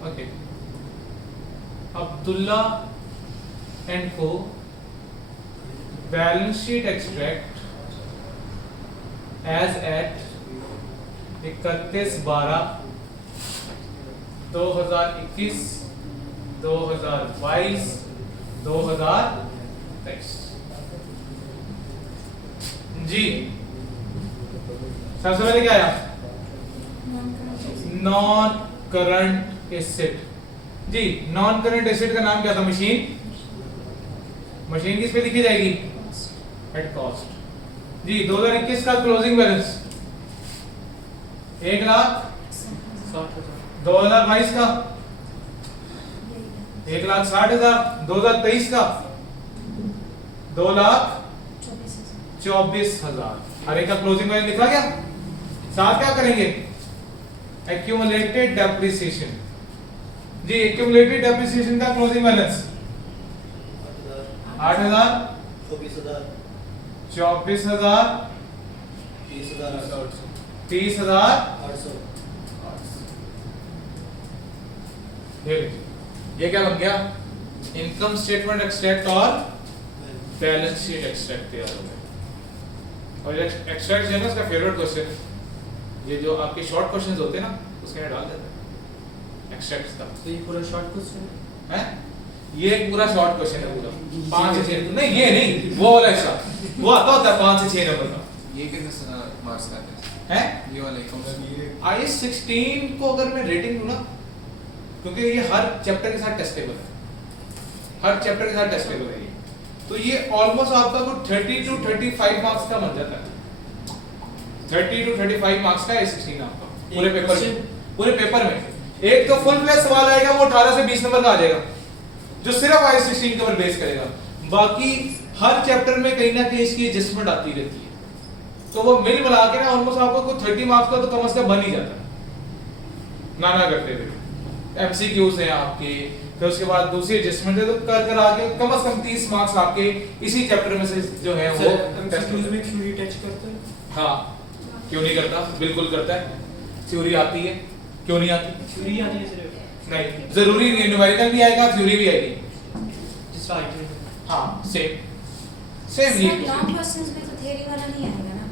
ओके, अब्दुल्ला एंड को balance sheet extract as at 31/12/2021, 2022, 2023। जी सबसे पहले क्या आया? Non current asset. जी नॉन करंट एसेट का नाम क्या था? मशीन। मशीन किस पे लिखी जाएगी? Eight cost. जी 2021 का क्लोजिंग बैलेंस 1,60,000। 2022 का 1,60,000। 2023 का 2,24,000। हर एक का क्लोजिंग बैलेंस लिखा गया। साथ क्या करेंगे? Accumulated depreciation. जी एक्यूमुलेटेड डेप्रिसिएशन का क्लोजिंग बैलेंस 8,000, 24,000, 30,000। ये क्या बन गया? इनकम स्टेटमेंट एक्सट्रैक्ट और बैलेंस शीट एक्सट्रैक्ट तैयार हो गया। और एक्सट्रैक्ट जो है ना उसका फेवरेट क्वेश्चन, ये जो आपके शॉर्ट क्वेश्चंस होते हैं ना उसके में डाल देते हैं एक्सट्रैक्ट का। तो ये पूरा शॉर्ट क्वेश्चन है, ये एक पूरा शॉर्ट क्वेश्चन है पूरा 5 से 6 नहीं, ये नहीं, वो वाला एक्स्ट्रा वो आता होता है 5 से 6 नंबर का। ये कितने मार्क्स का है ये वाला IAS 16 को अगर मैं रेटिंग दूं ना, क्योंकि ये हर चैप्टर के साथ टेस्टेबल है, हर चैप्टर के साथ टेस्टेबल है ये, तो ये ऑलमोस्ट आपका को 30 to 35 मार्क्स का बन जाता है। 30 to 35 मार्क्स का IAS 16 आपका पूरे पेपर में। पूरे पेपर में एक तो फुल फ्लैश सवाल आएगा, वो 18 से 20 नंबर का आ जाएगा, जो सिर्फ IAS 16 के ऊपर बेस करेगा। बाकी हर चैप्टर में कहीं ना कहीं इसकी एडजस्टमेंट आती रहती है, तो वो मिल मिला के ना ऑलमोस्ट आपको को 30 मार्क्स का तो कम से कम बन ही जाता है ना करते हुए। MCQs हैं आपके, फिर उसके बाद दूसरी एडजस्टमेंट है, तो कर आके कम से कम 30 मार्क्स आपके इसी चैप्टर में से जो है वो MCQs में थ्योरी टच करते हैं। हाँ क्यों नहीं करता? बिल्कुल करता है। थ्योरी आती है, क्यों नहीं आती? थ्योरी आती है सिर्फ नहीं, जरूरी नहीं, न्यूमेरिकल भी आएगा, थ्योरी भी आएगी। जिस आइटम हाँ सेम ये लॉन्ग क्वेश्चंस में तो थ्योरी वाला नहीं आएगा ना।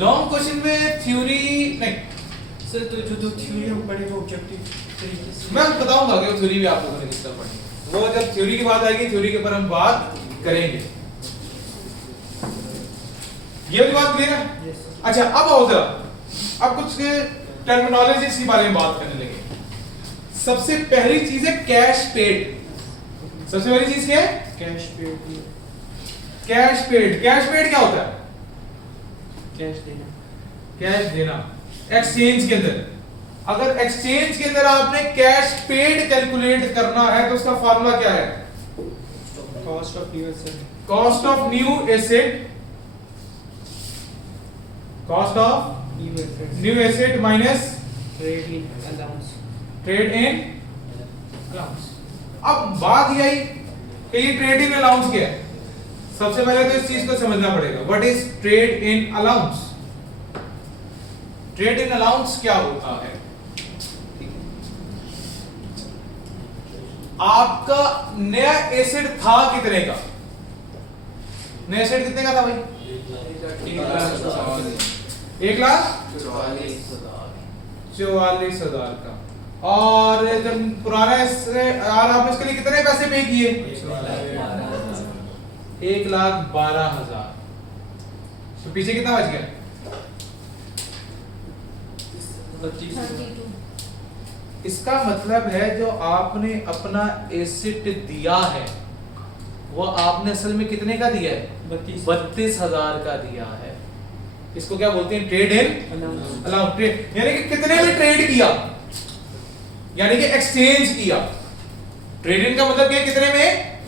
लॉन्ग क्वेश्चन में थ्योरी नहीं सर, तो जो थ्योरी हम पढ़े वो ऑब्जेक्टिव तरीके से मैं बताऊंगा कि थ्योरी भी आप लोगों ने किस तरह पढ़नी है। वो जब थ्योरी की बात आएगी, थ्योरी के ऊपर हम बात करेंगे। ये वाली बात क्लियर है? Yes. अच्छा अब आओ जरा, अब कुछ टर्मिनोलॉजीज के बारे में बात करने लगे। सबसे पहली चीज है कैश पेड। सबसे पहली चीज क्या है? Cash paid. Cash paid. Cash paid क्या होता है? कैश देना। कैश देना एक्सचेंज के अंदर। अगर एक्सचेंज के अंदर आपने कैश पेड कैलकुलेट करना है तो उसका फार्मूला क्या है? Cost of new asset. Cost of new asset, cost of new asset minus trade in allowance. Trade in allowance. अब बात ये आई कि ये ट्रेड इन अलाउंस क्या है? सबसे पहले तो इस चीज को समझना पड़ेगा, what is trade in allowance. Trade in allowance क्या होता है? आपका नया एसेट था कितने का? नया एसेट कितने का था भाई? 1,44,000 का। और जब पुराना यार आपने इसके लिए कितने पैसे पे किए? 1,12,000। तो पीछे कितना बच गया? 32। इसका मतलब है जो आपने अपना एसेट दिया है वो आपने असल में कितने का दिया है? 32,000 का दिया है। इसको क्या बोलते हैं? Trade in allowance. ट्रेड यानी कि कितने में ट्रेड किया, यानी कि एक्सचेंज किया। ट्रेड इन का मतलब क्या? कितने में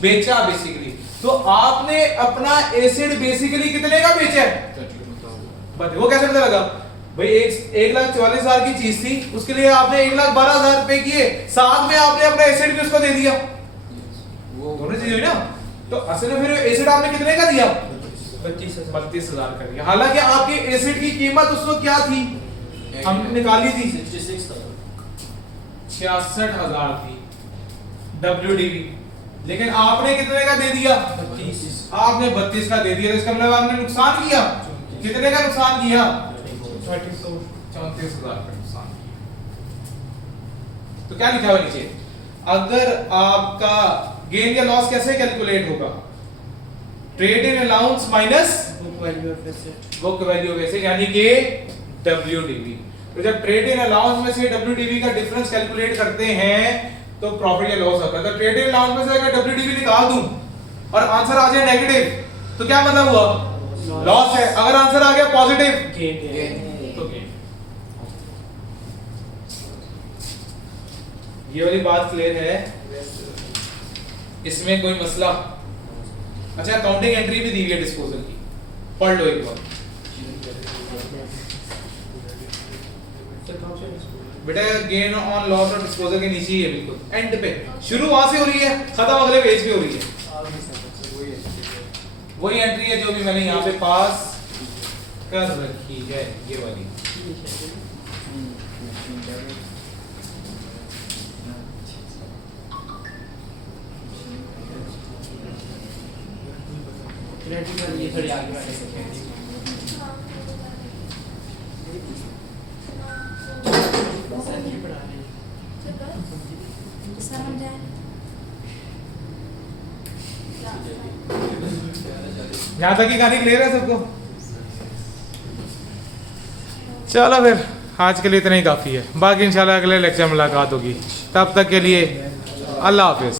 बेचा बेसिकली। तो आपने अपना एसेट बेसिकली कितने का बेचा है? वो कैसे पता लगा भाई? 1,44,000 की चीज थी, उसके लिए आपने 1,12,000 रुपए किए, साथ में आपने अपना एसेट भी उसको दे दिया। वो दोनों चीज हुई ना। तो असल में फिर एसेट आपने कितने का दिया? 32,000 का दिया। हालांकि आपकी एसेट की कीमत उस वक्त क्या थी? हमने निकाली थी 66,000 थी WDV, लेकिन आपने कितने का दे दिया? 32। आपने 32 का दे दिया, तो इसका मतलब आपने नुकसान किया। कितने का नुकसान किया? 34,000 का नुकसान किया। तो क्या लिखा हुआ नीचे? अगर आपका गेन या लॉस कैसे कैलकुलेट होगा? Trade in allowance minus book value of asset. Book value of asset यानी कि WDV। तो जब ट्रेड इन अलाउंस में से WDV का डिफरेंस कैलकुलेट करते हैं तो प्रॉफिट या लॉस होता है। तो ट्रेड इन अलाउंस में से अगर WDV निकाल दूं और आंसर आ जाए नेगेटिव तो क्या मतलब हुआ? लॉस है। अगर आंसर आ गया पॉजिटिव गेन तो गेन। ये वाली बात क्लियर है, इसमें कोई मसला? अच्छा, अकाउंटिंग एंट्री भी दी हुई है डिस्पोजल की, पढ़ लो एक बार बेटा। गेन ऑन लॉस और डिस्पोजल के नीचे ही है, बिल्कुल एंड पे। शुरू वहां से हो रही है, खत्म अगले पेज पे हो रही है। वही एंट्री है जो भी मैंने यहाँ पे पास कर रखी है, ये वाली। ये थोड़ी आगे बढ़ सकते हैं। समझ आए? यहाँ तक की कहानी क्लियर है सबको? चलो फिर आज के लिए इतना ही काफ़ी है, बाकी इंशाल्लाह अगले लेक्चर में मुलाकात होगी। तब तक के लिए अल्लाह हाफिज़।